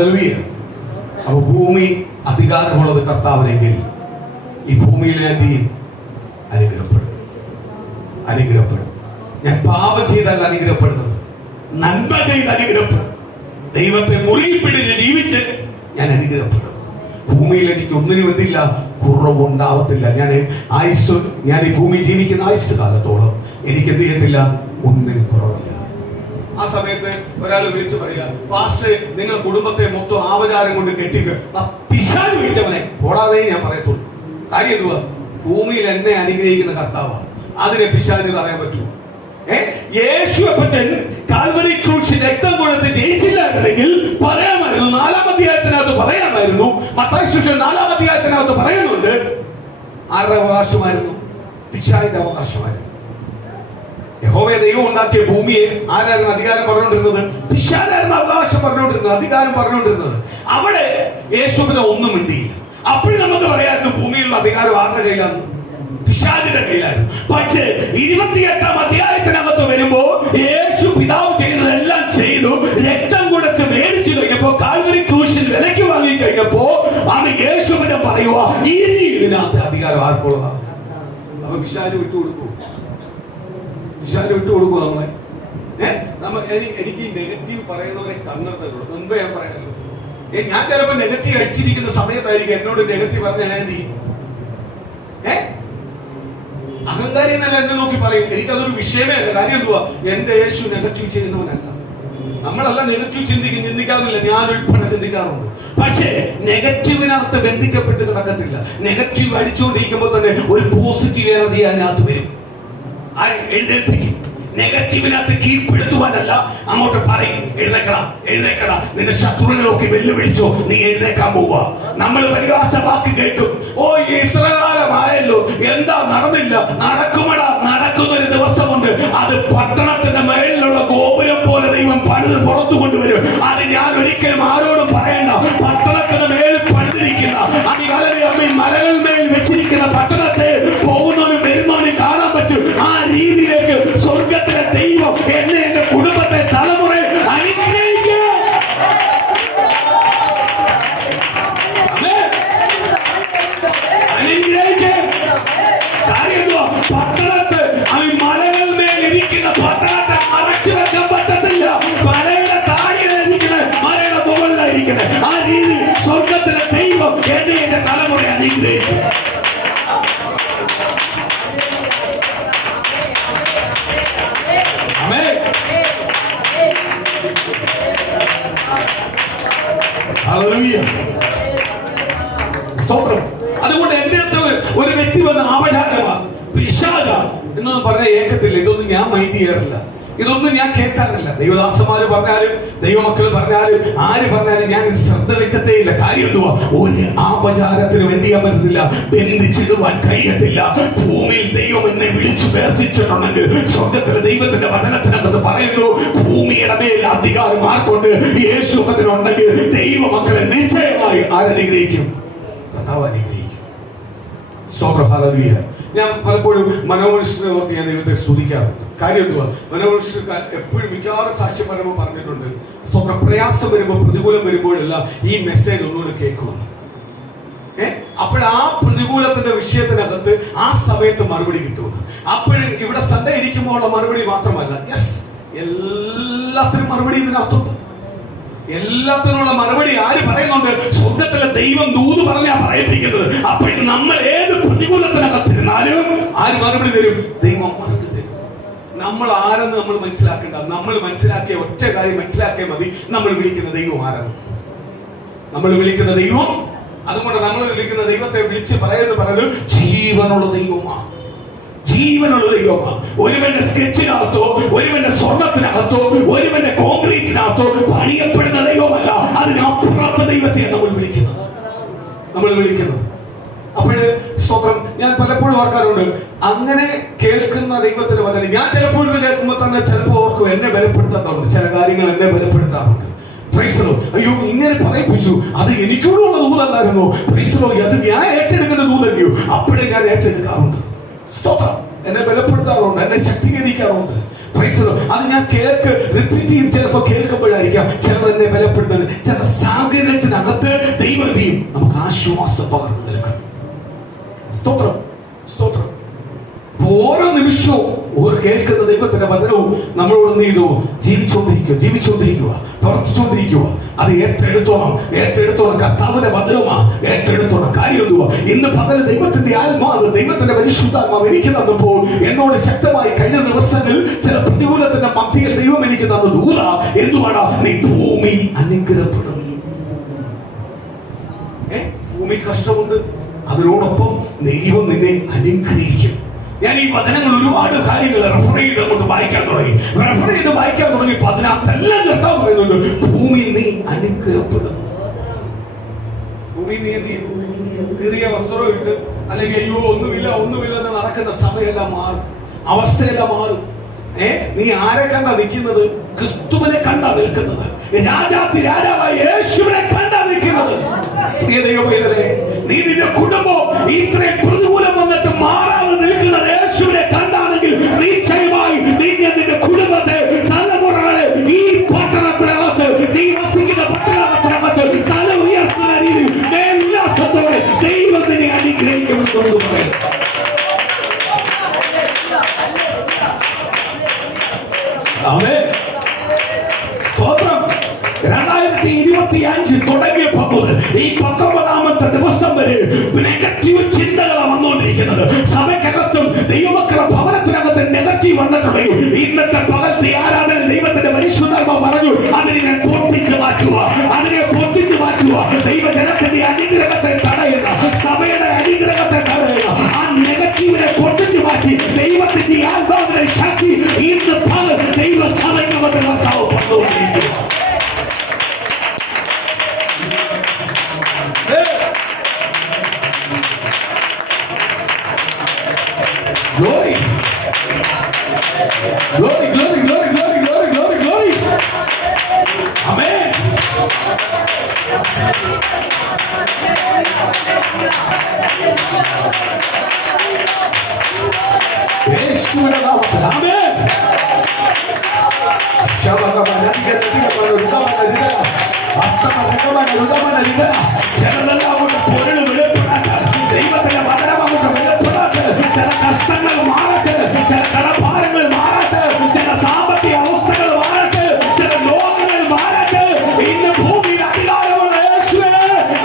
ഹല്ലേലൂയ. അപ്പൊ ഭൂമി അധികാരമുള്ളത് കർത്താവിനെങ്കിൽ ഈ ഭൂമിയിലെ എന്ത് ചെയ്യും? അനുഗ്രഹപ്പെടും. ഞാൻ പാപം ചെയ്താൽ അനുഗ്രഹപ്പെടുന്നത്, നന്മ ചെയ്ത് അനുഗ്രഹപ്പെടും. ദൈവത്തെ മുറിയിൽ പിടിച്ച് ജീവിച്ച് ഞാൻ അനുഗ്രഹപ്പെടും. ഭൂമിയിൽ എനിക്ക് ഒന്നിനും എന്തില്ല, കുറവുണ്ടാവത്തില്ല. ഞാൻ ഈ ഭൂമി ജീവിക്കുന്ന ആയുസ് കാലത്തോളം എനിക്ക് എന്ത് ചെയ്യത്തില്ല, ഒന്നിനും കുറവില്ല. ആ സമയത്ത് ഒരാൾ വിളിച്ചു പറയാ, പാസ്റ്റർ നിങ്ങളുടെ കുടുംബത്തെ മൊത്തം ആവചാരം കൊണ്ട് കെട്ടിക്ക്, പിശാച് വിളിച്ചവനെ പോടാതെ ഞാൻ പറയത്തുള്ളൂ. കാര്യം എന്തുവാ? ഭൂമിയിൽ എന്നെ അനുഗ്രഹിക്കുന്ന കർത്താവാണ്. അതിനെ പിശാചിന് തടയാൻ പറ്റുമോ? യേശു അപ്പച്ചൻ കാൽവരി ക്രൂശിൽ രക്തം കൊടുത്ത് ജയിച്ചില്ലായിരുന്നെങ്കിൽ പറയാമായിരുന്നു. 4-ാം അധ്യായത്തിനകത്ത് പറയാമായിരുന്നു. മത്തായി സുവിശേഷം 4-ാം അധ്യായത്തിനകത്ത് പറയുന്നുണ്ട്. ആരുടെ അവകാശമായിരുന്നു? പിശാചിന്റെ അവകാശമായിരുന്നു. യഹോവയെ ദൈവം ഉണ്ടാക്കിയ ഭൂമിയെ ആരായിരുന്നു അധികാരം പറഞ്ഞുകൊണ്ടിരുന്നത്? പിശാചായിരുന്നു അവകാശം പറഞ്ഞുകൊണ്ടിരുന്നത്, അധികാരം പറഞ്ഞുകൊണ്ടിരുന്നത്. അവിടെ യേശുവിനെ ഒന്നും മിണ്ടിയില്ല. അപ്പോഴും നമുക്ക് പറയാമായിരുന്നു ഭൂമിയിലുള്ള അധികാരം ആരുടെ കയ്യിലാണ്? പിശാചിന്റെ കയ്യിലായിരുന്നു. പക്ഷേ 28-ാം അധ്യായത്തിനകത്ത് വരുമ്പോ യേശു പിതാവ് ചെയ്യുന്നതെല്ലാം ചെയ്തു, രക്തം കൊടുത്ത് മേടിച്ചു കഴിഞ്ഞപ്പോ, കാൽവരി ക്രൂശിൽ വിലയ്ക്ക് വാങ്ങി കഴിഞ്ഞപ്പോ അവൻ യേശുവിനെ പറയുക, ഇനി ഇതിനകത്ത് അധികാരം ആർക്കുള്ളതാണ്? അപ്പൊ പിശാച് വിട്ടുകൊടുക്കൂ? പിശാച് വിട്ടുകൊടുക്കൂ നമ്മളെ? എനിക്ക് നെഗറ്റീവ് പറയുന്നവരെ കണ്ണെടുത്തുള്ളൂ. മുമ്പേ ഞാൻ പറയാമല്ലോ, ഞാൻ ചിലപ്പോ നെഗറ്റീവ് അടിച്ചിരിക്കുന്ന സമയത്തായിരിക്കും എന്നോട് നെഗറ്റീവ് പറഞ്ഞ ഞാൻ എന്ത് ചെയ്യും? അഹങ്കാരി എന്നല്ല എന്നെ നോക്കി പറയും. എനിക്കതൊരു വിഷയമേ അല്ല. കാര്യം എന്തുവാ? എന്റെ യേശു നെഗറ്റീവ് ചെയ്യുന്നവനല്ല. നമ്മളെല്ലാം നെഗറ്റീവ് ചിന്തിക്കാറില്ല, ഞാൻ ഉൾപ്പെടെ ചിന്തിക്കാറുണ്ട്. പക്ഷേ നെഗറ്റീവിനകത്ത് ബന്ധിക്കപ്പെട്ട് കിടക്കത്തില്ല. നെഗറ്റീവ് അടിച്ചുകൊണ്ടിരിക്കുമ്പോൾ തന്നെ ഒരു പോസിറ്റീവ് എനർജി അതിനകത്ത് വരും, എഴുന്നേൽപ്പിക്കും. നെഗറ്റീവിനകത്ത് കീഴ്പ്പെടുത്തുവാനല്ല, അങ്ങോട്ട് പറയും, എഴുന്നേക്കടാ, നിന്റെ ശത്രുവിനെ നോക്കി വെല്ലുവിളിച്ചോ, നീ എഴുന്നേക്കാൻ പോവുക. നമ്മൾ പരിഹാസ വാക്ക് കേൾക്കും. ഓ, ഇത്ര കാലമായല്ലോ, എന്താ നടന്നില്ല? നടക്കുന്നൊരു ദിവസമുണ്ട്. അത് പട്ടണത്തിന്റെ മേളിലുള്ള ഗോപുരം പോലെ ദൈവം പണിത് പുറത്തു കൊണ്ടുവരും. അത് ഞാൻ ഒരിക്കലും ആരോടും പറയണ്ട. പട്ടണത്തിന്റെ മേളിൽ പണിതിരിക്കുന്ന മലകൾ മേൽ വെച്ചിരിക്കുന്ന പട്ടണത്തെ പോകുന്നവനും വരുന്നവനും കാണാൻ പറ്റും. ആ രീതിയിലേക്ക് സ്വർഗത്തിലെ ദൈവം എന്നെ, എന്റെ കുടുംബത്തെ, തലമുറ അനുഗ്രഹിക്കുക. പട്ടണത്ത് മലകൾ മേൽ ഇരിക്കുന്ന പട്ടണത്തെ മറച്ചു വെക്കാൻ പറ്റത്തില്ല. മലയുടെ താഴെയിരിക്കുന്ന മലയുടെ മുകളിലായിരിക്കണേ. ആ രീതി സ്വർഗത്തിലെ ദൈവം എന്നെ, എന്റെ തലമുറ അനുഗ്രഹിക്കും. അതുകൊണ്ട് എന്റെ അടുത്ത് ഒരു വ്യക്തി വന്ന് ആപചാരമാണ്, പിശാച എന്നൊന്നും പറഞ്ഞ ഏക്കത്തില്ല. ഇതൊന്നും ഞാൻ മൈൻഡ് ചെയ്യാറില്ല, ഇതൊന്നും ഞാൻ കേൾക്കാറില്ല. ദൈവദാസന്മാര് പറഞ്ഞാലും ദൈവമക്കൾ പറഞ്ഞാലും ആര് പറഞ്ഞാലും ഞാൻ ശ്രദ്ധ വെക്കത്തേയില്ല. കാര്യം എന്തുവാ? ഒരു ആപചാരത്തിനും എന്ത് ചെയ്യാൻ പറ്റത്തില്ല, ബന്ധിച്ചിടുവാൻ കഴിയത്തില്ല. ഭൂമിയിൽ ദൈവം എന്നെ വിളിച്ചു വേർതിച്ചിട്ടുണ്ടെങ്കിൽ സ്വർഗത്തിലെ ദൈവത്തിന്റെ വചനത്തിനകത്ത് പറയുന്നു, ഭൂമിയുടെ മേൽ അധികാരം ആർക്കൊണ്ട്? യേശുവിനുണ്ടെങ്കിൽ ദൈവമക്കളെ നിശ്ചയമായി ആരനുഗ്രഹിക്കും? കർത്താവ് അനുഗ്രഹിക്കും. ഹല്ലേലൂയ. ഞാൻ പലപ്പോഴും മനോമനുഷ്യനെ ഓർത്ത് ഞാൻ ദൈവത്തെ സ്തുതിക്കാറുണ്ട്. കാര്യം എന്തുവാ? മനോമനുഷ്യർക്ക് എപ്പോഴും മിക്കവാറും സാക്ഷ്യം പറയുമ്പോൾ പറഞ്ഞിട്ടുണ്ട്, സ്വന്തം പ്രയാസം വരുമ്പോൾ, പ്രതികൂലം വരുമ്പോഴെല്ലാം ഈ മെസ്സേജ് ഒന്നുകൂടെ കേൾക്കുമെന്ന്. അപ്പോഴാ പ്രതികൂലത്തിന്റെ വിഷയത്തിനകത്ത് ആ സമയത്ത് മറുപടി കിട്ടുമെന്ന്. അപ്പോഴും ഇവിടെ സൺഡേ ഇരിക്കുമ്പോൾ ഉള്ള മറുപടി മാത്രമല്ല, എല്ലാത്തിനും മറുപടി ഇതിനകത്തുണ്ട്. എല്ലാത്തിനുള്ള മറുപടി ആര് പറയുന്നുണ്ട്? സ്വർഗത്തിലെ ദൈവം ദൂത് പറഞ്ഞാ പറയിപ്പിക്കുന്നത്. അപ്പോൾ നമ്മൾ ഏത് പ്രതികൂലത്തിനകത്തിരുന്നാലും ആര് മറുപടി തരും? ദൈവം മറുപടി തരും. നമ്മൾ ആരെന്ന് നമ്മൾ മനസ്സിലാക്കേണ്ട. നമ്മൾ മനസ്സിലാക്കിയ ഒറ്റ കാര്യം മനസ്സിലാക്കിയാൽ മതി, നമ്മൾ വിളിക്കുന്ന ദൈവം ആരെന്ന്. നമ്മൾ വിളിക്കുന്ന ദൈവം, അതുകൊണ്ട് നമ്മൾ വിളിക്കുന്ന ദൈവത്തെ വിളിച്ച് പറയുന്നത് ജീവനുള്ള ദൈവമാണ്. ജീവനുള്ള ദൈവമാണ്. ഒരുവന്റെ സ്കെച്ചിനകത്തോ, ഒരുവന്റെ സ്വർണത്തിനകത്തോ, ഒരുവന്റെ കോൺക്രീറ്റിനകത്തോ പണിയപ്പെടുന്ന ദൈവമല്ല. അതിനപ്പുറത്തെ ദൈവത്തെയാണ് നമ്മൾ വിളിക്കുന്നത്. അപ്പോഴ് സ്തോത്രം, ഞാൻ പലപ്പോഴും ഓർക്കാറുണ്ട്, അങ്ങനെ കേൾക്കുന്ന ദൈവത്തിന്റെ വചനം ഞാൻ ചിലപ്പോഴും കേൾക്കുമ്പോൾ തന്നെ ചിലപ്പോൾ ഓർക്കും, എന്നെ ബലപ്പെടുത്താറുണ്ട്. ചില കാര്യങ്ങൾ എന്നെ ബലപ്പെടുത്താറുണ്ട്. അയ്യോ, ഇങ്ങനെ പറയിപ്പിച്ചു, അത് എനിക്കൂടുള്ള ദൂതല്ലായിരുന്നു. അത് ഞാൻ ഏറ്റെടുക്കുന്ന ദൂതല്ലയോ? അപ്പോഴേ ഞാൻ ഏറ്റെടുക്കാറുണ്ട്. സ്തോത്രം, എന്നെ ബലപ്പെടുത്താറുണ്ട്, എന്നെ ശക്തീകരിക്കാറുണ്ട്. അത് ഞാൻ റിപ്പീറ്റ് ചെയ്ത് ചിലപ്പോൾ കേൾക്കുമ്പോഴായിരിക്കാം ചിലർ എന്നെ ബലപ്പെടുന്നത്. ചില സാഹചര്യത്തിനകത്ത് ദൈവതയും നമുക്ക് ആശ്വാസം പകർന്നു നൽകും. സ്തോത്രം, സ്തോത്രം. ഓരോ നിമിഷവും ഒരു കേൾക്കുന്ന ദൈവത്തിന്റെ വചനവും നമ്മളോട് എന്ത് ചെയ്തു? ജീവിച്ചുകൊണ്ടിരിക്കുക, പ്രവർത്തിച്ചുകൊണ്ടിരിക്കുക. അത് ഏറ്റെടുത്തോണം. കർത്താവിന്റെ വചനമാ ഏറ്റെടുത്തോണം. കാര്യം എന്തുവാ? ഇന്ന് പകല് ദൈവത്തിന്റെ ആത്മാവ്, ദൈവത്തിന്റെ പരിശുദ്ധാത്മാവ് എനിക്ക് തന്നപ്പോൾ എന്നോട് ശക്തമായി കഴിഞ്ഞ ദിവസങ്ങളിൽ ചില പ്രതികൂലത്തിന്റെ മധ്യയിൽ ദൈവം എനിക്ക് തന്ന ദൂത എന്തുവാണ്? നീ ഭൂമി അനുഗ്രഹപ്പെടും. ഭൂമി കഷ്ടമുണ്ട്, അതിനോടൊപ്പം ദൈവം നിന്നെ അനുഗ്രഹിക്കും. ഞാൻ ഈ വചനങ്ങൾ ഒരുപാട് കാര്യങ്ങൾ റെഫർ ചെയ്ത് അങ്ങോട്ട് വായിക്കാൻ തുടങ്ങി. അതിനകത്തെല്ലാം കർത്താവ് പറയുന്നുണ്ട്, ഭൂമി നീ അനുഗ്രഹപ്പെടും. ഭൂമി നീ എന്ത് ചെയ്യും? കീറിയ വസ്ത്രം ഇട്ട് അല്ലെങ്കിൽ അയ്യോ ഒന്നുമില്ലെന്ന് നടക്കുന്ന സമയമെല്ലാം മാറും, അവസ്ഥയെല്ലാം മാറും. നീ ആരെ കണ്ടാ നിൽക്കുന്നത്? ക്രിസ്തുവിനെ കണ്ടാ നിൽക്കുന്നത്. രാജാവായ യേശുവിനെ കണ്ടാ നിൽക്കുന്നത്. നീ നിന്റെ കുടുംബം ഇത്രയും പ്രതികൂലം വന്നിട്ട് മാറാതെ നിൽക്കുന്നത് യേശുവിനെ കണ്ടാണെങ്കിൽ നിശ്ചയമായി നിന്റെ കുടുംബത്തെ തലമുറകളെ ഈ പട്ടണത്തിനകത്ത്, നീ വസിക്കുന്ന പട്ടണത്തിനകത്ത് തല ഉയർത്തുന്ന രീതിയിൽ മേലുല്ലാസത്തോടെ ദൈവത്തിനെ അനുഗ്രഹിക്കുമെന്ന് പറയും. ആമേൻ. സ്തോത്രം. 2025 തുടങ്ങിയപ്പോൾ ഈ 19ാമത്തെ ദിവസം വരെ നെഗറ്റീവ് ചിന്തകളാണ് വന്നുകൊണ്ടിരിക്കുന്നത്. സഭയ്ക്കകത്തും ദൈവമക്കളുടെ ഭവനത്തിനകത്ത് നെഗറ്റീവ് വന്നിട്ടുണ്ടെങ്കിൽ ഇന്നത്തെ പകൽത്തെ ആരാധന ദൈവത്തിന്റെ പരിശുദ്ധാത്മാവ് പറഞ്ഞു, അതിനെ പൊട്ടിച്ചു മാറ്റുക. ദൈവജനത്തിന്റെ അനുഗ്രഹത്തെ തടയുക, സഭയുടെ അനുഗ്രഹത്തെ തടയുക. ആ നെഗറ്റീവിനെ പൊട്ടിച്ചു മാറ്റി ദൈവത്തിന്റെ ആത്മാവിന്റെ ശക്തി ഇന്ന് പകൽ ദൈവ സഭയ്ക്കകത്ത് കർത്താവ് കൊണ്ടുവന്നിരിക്കുക. Glory. Glory, glory, glory, glory, glory, glory, glory. Amen. യേശുവിന്റെ നാമത്തിൽ ആമേൻ. ചിലതെല്ലാം കൊണ്ട് പൊരുൾ വെളിപ്പെടാത്ത ദൈവത്തിന്റെ വചനം അങ്ങോട്ട് വെളിപ്പെടാത്ത ചില കഷ്ടങ്ങൾ മാറട്ടെ, ചില കടഭാരങ്ങൾ മാറട്ടെ, ചില സാമ്പത്തിക അവസ്ഥകൾ മാറട്ടെ, ചില ലോകങ്ങൾ മാറട്ടെ. ഇന്ന് ഭൂമിയിൽ അധികാരമുള്ള യേശുവേ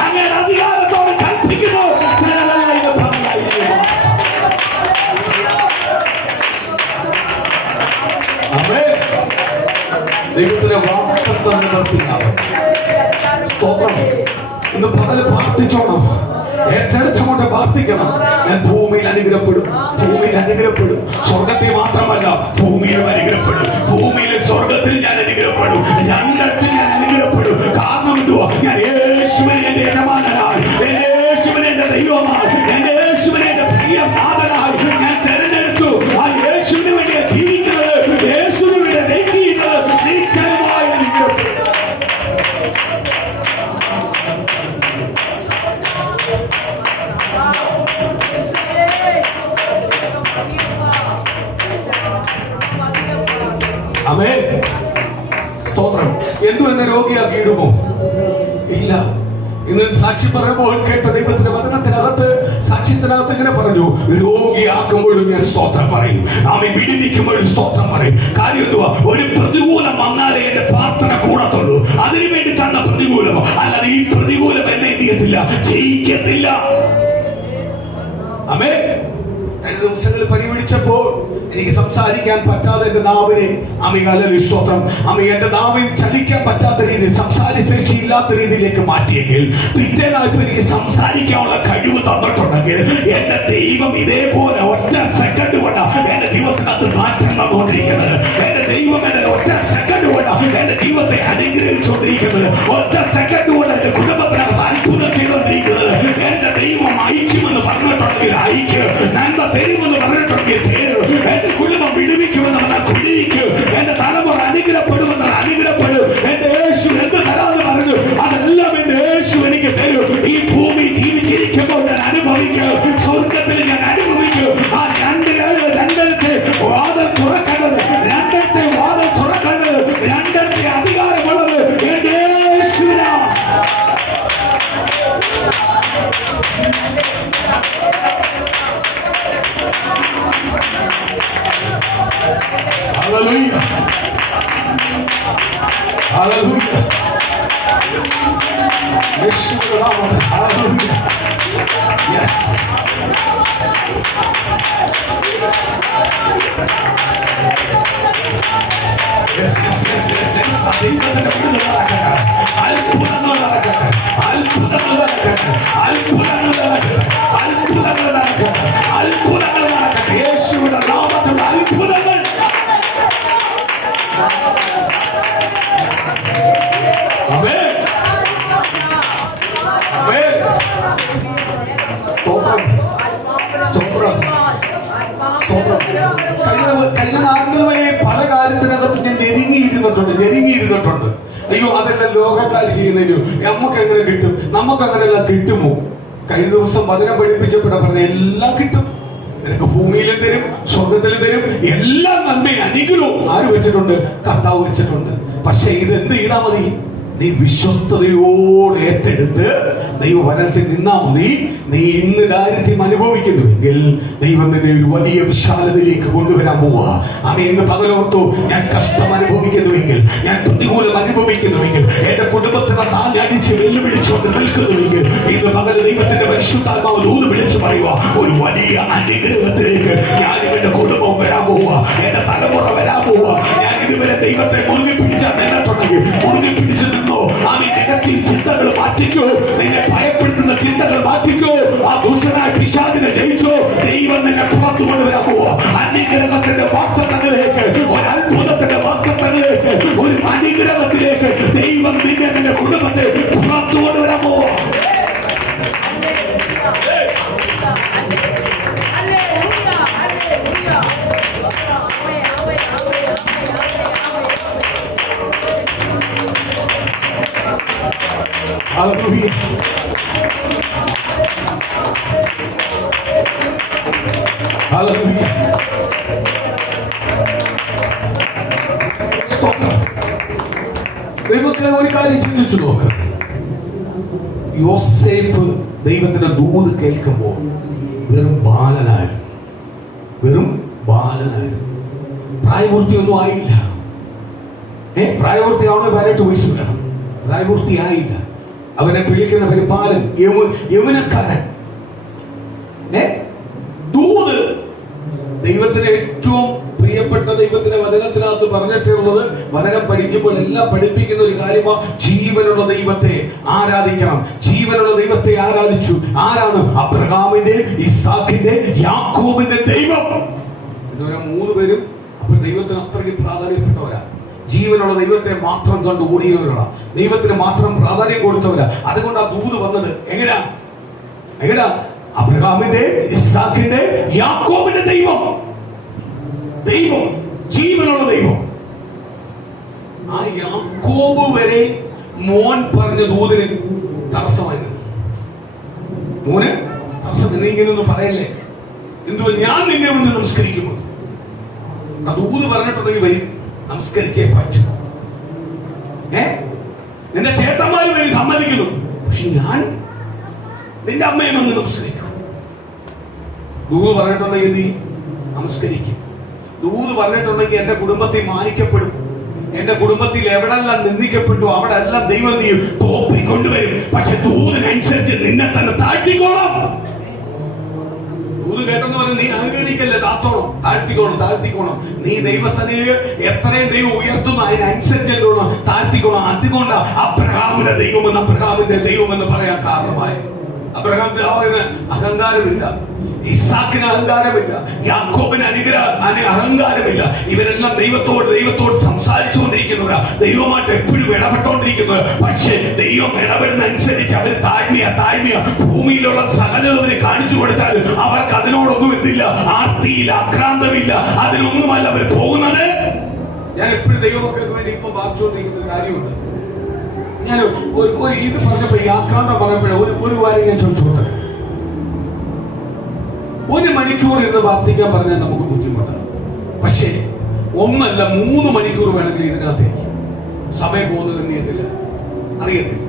അങ്ങനെ അധികാരത്തോടെ കൽപ്പിക്കുന്നു. ചിലതെല്ലാം ഇന്ന് ഭംഗിയായിരിക്കും. ദൈവത്തിന്റെ വാഗ്ദത്തം നിവർത്തിയാവും. സ്തോത്രം. ഇന്ന് പകല് പ്രാർത്ഥിച്ചോണം, ഏറ്റെടുത്തങ്ങോട്ട് പ്രാർത്ഥിക്കണം. ഞാൻ ഭൂമിയിൽ അനുഗ്രഹപ്പെടും. സ്വർഗത്തിൽ മാത്രമല്ല ഭൂമിയിലും അനുഗ്രഹപ്പെടും. ഭൂമിയിലെ സ്വർഗത്തിൽ ഞാൻ അനുഗ്രഹപ്പെടും. രണ്ടിടത്തിൽ ഞാൻ അനുഗ്രഹപ്പെടും. കാരണം എന്തുവാ? ഞാൻ യേശുവിനെ എന്റെ യജമാനനായി, യേശുവിനെ എന്റെ ദൈവമായി, യേശുവിനെ എന്റെ പ്രിയ നാഥനായി ഞാൻ തെരഞ്ഞെടുത്തു. ആ യേശുവിന് വേണ്ടി ജീവിക്കുന്നത്, യേശുവിന് വേണ്ടി വെയിറ്റ് ചെയ്യുന്നത് നിശ്ചയമായി അനുഗ്രഹപ്പെടും. ആമേൻ. സ്തോത്രം. എന്നെ രോഗിയാക്കി ഇടുമോ? ഇല്ല. ഇന്ന് സാക്ഷി പറയുമ്പോൾ കേട്ട ദൈവത്തിന്റെ വചനത്തിനകത്ത്, സാക്ഷ്യത്തിനകത്ത് ഇങ്ങനെ പറഞ്ഞു, രോഗിയാക്കുമ്പോഴും ഞാൻ സ്തോത്രം പറയും, ആമേൻ. വിടുവിക്കുമ്പോഴും സ്തോത്രം പറയും. കാര്യം എന്തുവാ? ഒരു പ്രതികൂലം വന്നാലേ എന്റെ പ്രാർത്ഥന കൂടത്തുള്ളൂ. അതിനു വേണ്ടി തന്ന പ്രതികൂലം, അല്ലാതെ ഈ പ്രതികൂലം എന്നെ എന്ത് ചെയ്യത്തില്ല, ജയിക്കത്തില്ല. ആമേൻ. കഴിഞ്ഞ ദിവസങ്ങളിൽ പരിപിടിച്ചപ്പോൾ എനിക്ക് സംസാരിക്കാൻ പറ്റാതെ എന്റെ നാവിനെ സ്തോത്രം എന്റെ നാവിൽ ചലിക്കാൻ പറ്റാത്ത രീതിയിൽ, സംസാര ശേഷിയില്ലാത്ത രീതിയിലേക്ക് മാറ്റിയെങ്കിൽ പിറ്റേന്നായപ്പോൾ എനിക്ക് സംസാരിക്കാനുള്ള കഴിവ് തന്നിട്ടുണ്ടെങ്കിൽ എന്റെ ദൈവം ഇതേപോലെ ഒറ്റ സെക്കൻഡ് കൊണ്ട് എന്റെ ദൈവത്തിനകത്ത് മാറ്റം വന്നുകൊണ്ടിരിക്കുന്നത്. എന്റെ ദൈവം എന്നെ ഒറ്റ സെക്കൻഡ് കൊണ്ട് എന്റെ ദൈവത്തെ അനുഗ്രഹിച്ചുകൊണ്ടിരിക്കുന്നത്. ഒറ്റ സെക്കൻഡ് കൊണ്ട് എന്റെ കുടുംബത്തിനകത്ത് അത്ഭുതം ചെയ്തുകൊണ്ടിരിക്കുന്നത്. എന്റെ ദൈവം ഐക്യമെന്ന് പറഞ്ഞിട്ടുണ്ടെങ്കിൽ ഐക്യം, നന്മ തരുമെന്ന് പറഞ്ഞിട്ടുണ്ടെങ്കിൽ തരും. എന്റെ കുടുംബം വിടുവിക്കുമെന്ന് പറഞ്ഞാൽ കുടിക്കും. എന്റെ തലമുറ അനുഗ്രഹപ്പെടുമെന്ന് അനുഗ്രഹപ്പെടും. എന്റെ യേശു എന്ത് തരാന്ന് പറഞ്ഞു, അതെല്ലാം എന്റെ യേശു എനിക്ക് തരും. ഈ ഭൂമി ജീവിച്ചിരിക്കുമ്പോൾ ഞാൻ അനുഭവിക്കും, സ്വർഗത്തിൽ ഞാൻ അനുഭവിക്കും. ആ രണ്ടിടത്തെ വാദം തുറക്കേണ്ടത്, രണ്ട് അത്ഭുതങ്ങൾ നടക്കട്ടെ. യേശുവിന്റെ നാമത്തിലുള്ള അത്ഭുതങ്ങൾ. ആമേൻ. ആമേൻ. സ്തോത്രം. സ്തോത്രം. സ്തോത്രം. കഴിഞ്ഞ നാളുകളിൽ പല കാര്യത്തിനകത്ത് ഞാൻ ഞെരുങ്ങിയിരുന്നിട്ടുണ്ട്. അയ്യോ, അതെല്ലാം ലോകക്കാർ ചെയ്യുന്നതിന് നമുക്ക് എങ്ങനെ കിട്ടും, നമുക്ക് അങ്ങനെല്ലാം കിട്ടുമോ? കഴിഞ്ഞ ദിവസം വചനം പഠിപ്പിച്ചപ്പോഴാ പറഞ്ഞ എല്ലാം കിട്ടും. നിനക്ക് ഭൂമിയിലും തരും, സ്വർഗത്തിലും തരും. എല്ലാം നന്മയും അനുഗ്രഹവും ആര് വെച്ചിട്ടുണ്ട്? കർത്താവ് വെച്ചിട്ടുണ്ട്. പക്ഷെ ഇത് എന്ത് ചെയ്താൽ മതി? നീ വിശ്വസ്തയോടെ ഏറ്റെടുത്ത് ദൈവവചനത്തിൽ നിന്നാ മതി. നീ ഇന്ന് ദാരിദ്ര്യം അനുഭവിക്കുന്നുവെങ്കിൽ ദൈവം നിന്നെ ഒരു വലിയ വിശാലതയിലേക്ക് കൊണ്ടുവരാൻ പോവാ. ആമേൻ. ഇന്ന് പകലോർത്തു, ഞാൻ കഷ്ടം അനുഭവിക്കുന്നുവെങ്കിൽ, ഞാൻ പ്രതികൂലം അനുഭവിക്കുന്നുവെങ്കിൽ, എന്റെ കുടുംബത്തിനെ താങ്ങടിച്ച് വെല്ലുവിളിച്ചുകൊണ്ട് നിൽക്കുന്നുവെങ്കിൽ, ഇന്ന് പകൽ ദൈവത്തിന്റെ പരിശുദ്ധാത്മാവ് ദൂത് വിളിച്ചു പറയുക, ഒരു വലിയ അനുഗ്രഹത്തിലേക്ക് ഞാനും എന്റെ കുടുംബവും വരാൻ പോവാ, എന്റെ തലമുറ വരാൻ പോവാ. ഞാൻ ഇതുവരെ ദൈവത്തെ മുറുകി പിടിച്ചാൽ നിന്നിട്ടുണ്ടെങ്കിൽ മുറുകി പിടിച്ചു നിന്നോ. ആമേൻ. നെഗറ്റീവ് ചിന്തകൾ മാറ്റിക്കോ, നിന്നെ ഭയപ്പെടുത്തുന്ന ചിന്തകൾ മാറ്റിക്കോ. ആ ദുഷ്ടനായ പിശാചിനെ ജയിച്ചോ. ദൈവം നിന്നെ പുറത്തു കൊണ്ടുവരാൻ പോവാ. അനുഗ്രഹത്തിന്റെ വാക്തത്വങ്ങളിലേക്ക്, ഒരു അത്ഭുതത്തിന്റെ വാക്തത്വങ്ങളിലേക്ക്, ഒരു അനുഗ്രഹത്തിലേക്ക് ദൈവം നിന്റെ കുടുംബത്തെ പുറത്തു കൊണ്ടുവരാൻ പോവാ. Hallelujah. Hallelujah. ദൈവത്തിലെ ഒരു കാര്യം ചിന്തിച്ചു നോക്ക്. യോസേഫ് ദൈവത്തിന്റെ ദൂത് കേൾക്കുമ്പോൾ വെറും ബാലനായിരുന്നു. പ്രായപൂർത്തിയൊന്നും ആയില്ല. പ്രായപൂർത്തി ആവണേ 18 വയസ്സ് വേണം. പ്രായപൂർത്തിയായില്ല. അവനെ വിളിക്കുന്ന പരിപാലൻ, യൗവനക്കാരൻ. ദൂത് ദൈവത്തിന് ഏറ്റവും പ്രിയപ്പെട്ട ദൈവത്തിന്റെ വചനത്തിനകത്ത് പറഞ്ഞിട്ടുള്ളത്, വചനം പഠിക്കുമ്പോൾ എല്ലാം പഠിപ്പിക്കുന്ന ഒരു കാര്യമാണ്, ജീവനുള്ള ദൈവത്തെ ആരാധിക്കണം. ജീവനുള്ള ദൈവത്തെ ആരാധിച്ചു. ആരാണ്? അബ്രഹാമിന്റെ, ഇസ്ഹാക്കിന്റെ, യാക്കോബിന്റെ ദൈവം. ഇതുവരെ 3 പേരും അപ്പോൾ ദൈവത്തിന് അത്രയ്ക്ക് പ്രാധാന്യപ്പെട്ടവരാ. ജീവനുള്ള ദൈവത്തെ മാത്രം കണ്ട് ഓടിയവരാണ്. ദൈവത്തിന് മാത്രം പ്രാധാന്യം കൊടുത്തവരാ. അതുകൊണ്ട് ആ ദൂത് വന്നത് എങ്ങനെയാ? അബ്രഹാമിന്റെ, ഇസ്ഹാക്കിന്റെ, യാക്കോബിന്റെ ദൈവം. ജീവനുള്ള ദൈവം. ആ യാക്കോബ് വരെ മോൻ പറഞ്ഞ ദൂതിന് തടസ്സമായിരുന്നു. മോന് തടസ്സം. നീ ഇങ്ങനെയൊന്നും പറയല്ലേ, എന്തുവാ ഞാൻ നിന്നെ ഒന്ന് നമസ്കരിക്കുന്നു. ആ ദൂത് പറഞ്ഞിട്ടുണ്ടെങ്കിൽ വരും, നമസ്കരിച്ചേ പറ്റും. നിന്റെ ചേട്ടന്മാര് വരെ സമ്മതിക്കുന്നു, പക്ഷെ ഞാൻ നിന്റെ അമ്മയെ വന്ന് നമസ്കരിക്കും. ദൂത് പറഞ്ഞിട്ടുണ്ടെങ്കിൽ നീ നമസ്കരിക്കും. ദൂത് പറഞ്ഞിട്ടുണ്ടെങ്കിൽ എന്റെ കുടുംബത്തിൽ മാനിക്കപ്പെടും. എന്റെ കുടുംബത്തിൽ എവിടെല്ലാം നിന്ദിക്കപ്പെട്ടു അവിടെ എല്ലാം ദൈവം നീ തോപ്പിക്കൊണ്ടുവരും. പക്ഷെ ദൂതിനനുസരിച്ച് നിന്നെ തന്നെ താഴ്ത്തിക്കോളാം. ദൂത് കേട്ടെന്ന് പറഞ്ഞാൽ നീ അഹങ്കരിക്കല്ലേ, താഴ്ത്തിക്കോണം. നീ ദൈവസനയിൽ എത്രയും ദൈവം ഉയർത്തുന്നു അതിനനുസരിച്ചോണം താഴ്ത്തിക്കോണം. അതുകൊണ്ട് അബ്രഹാമിന്റെ ദൈവം എന്ന് പറയാൻ കാരണമായി. അബ്രഹാമിന് അഹങ്കാരമില്ല, ഇസ്ഹാക്കിന് അഹങ്കാരമില്ല, യാക്കോബിന് അഹങ്കാരമില്ല. ഇവരെല്ലാം ദൈവത്തോട് സംസാരിച്ചുകൊണ്ടിരിക്കുന്നവരാ, ദൈവമായിട്ട് എപ്പോഴും ഇടപെട്ടുകൊണ്ടിരിക്കുന്നവർ. പക്ഷെ ദൈവം ഇടപെടുന്ന അനുസരിച്ച് അവർ താഴ്മയ ഭൂമിയിലുള്ള സകലവരെ കാണിച്ചു കൊടുത്താൽ അവർക്ക് അതിനോടൊന്നും എന്തില്ല, ആർത്തിയില്ല, ആക്രാന്തമില്ല, അതിനൊന്നുമല്ല അവർ പോകുന്നത്. ഞാൻ എപ്പോഴും ദൈവമക്കൾക്ക് വേണ്ടി ഇപ്പൊ വാർച്ചുകൊണ്ടിരിക്കുന്ന ഒരു കാര്യമുണ്ട്. ഞാൻ ഒരു ഇത് പറഞ്ഞപ്പോ ഈ ആക്രാന്തം പറഞ്ഞപ്പോഴേ ഒരു കാര്യം ഞാൻ ചോദിച്ചോട്ടെ. 1 മണിക്കൂർ ഇരുന്ന് പ്രാർത്ഥിക്കാൻ പറഞ്ഞാൽ നമുക്ക് ബുദ്ധിമുട്ടാണ്. പക്ഷേ 1 അല്ല 3 മണിക്കൂർ വേണമെങ്കിൽ ഇതിനകത്തേക്ക് സമയം പോകുന്നത് അറിയത്തില്ല.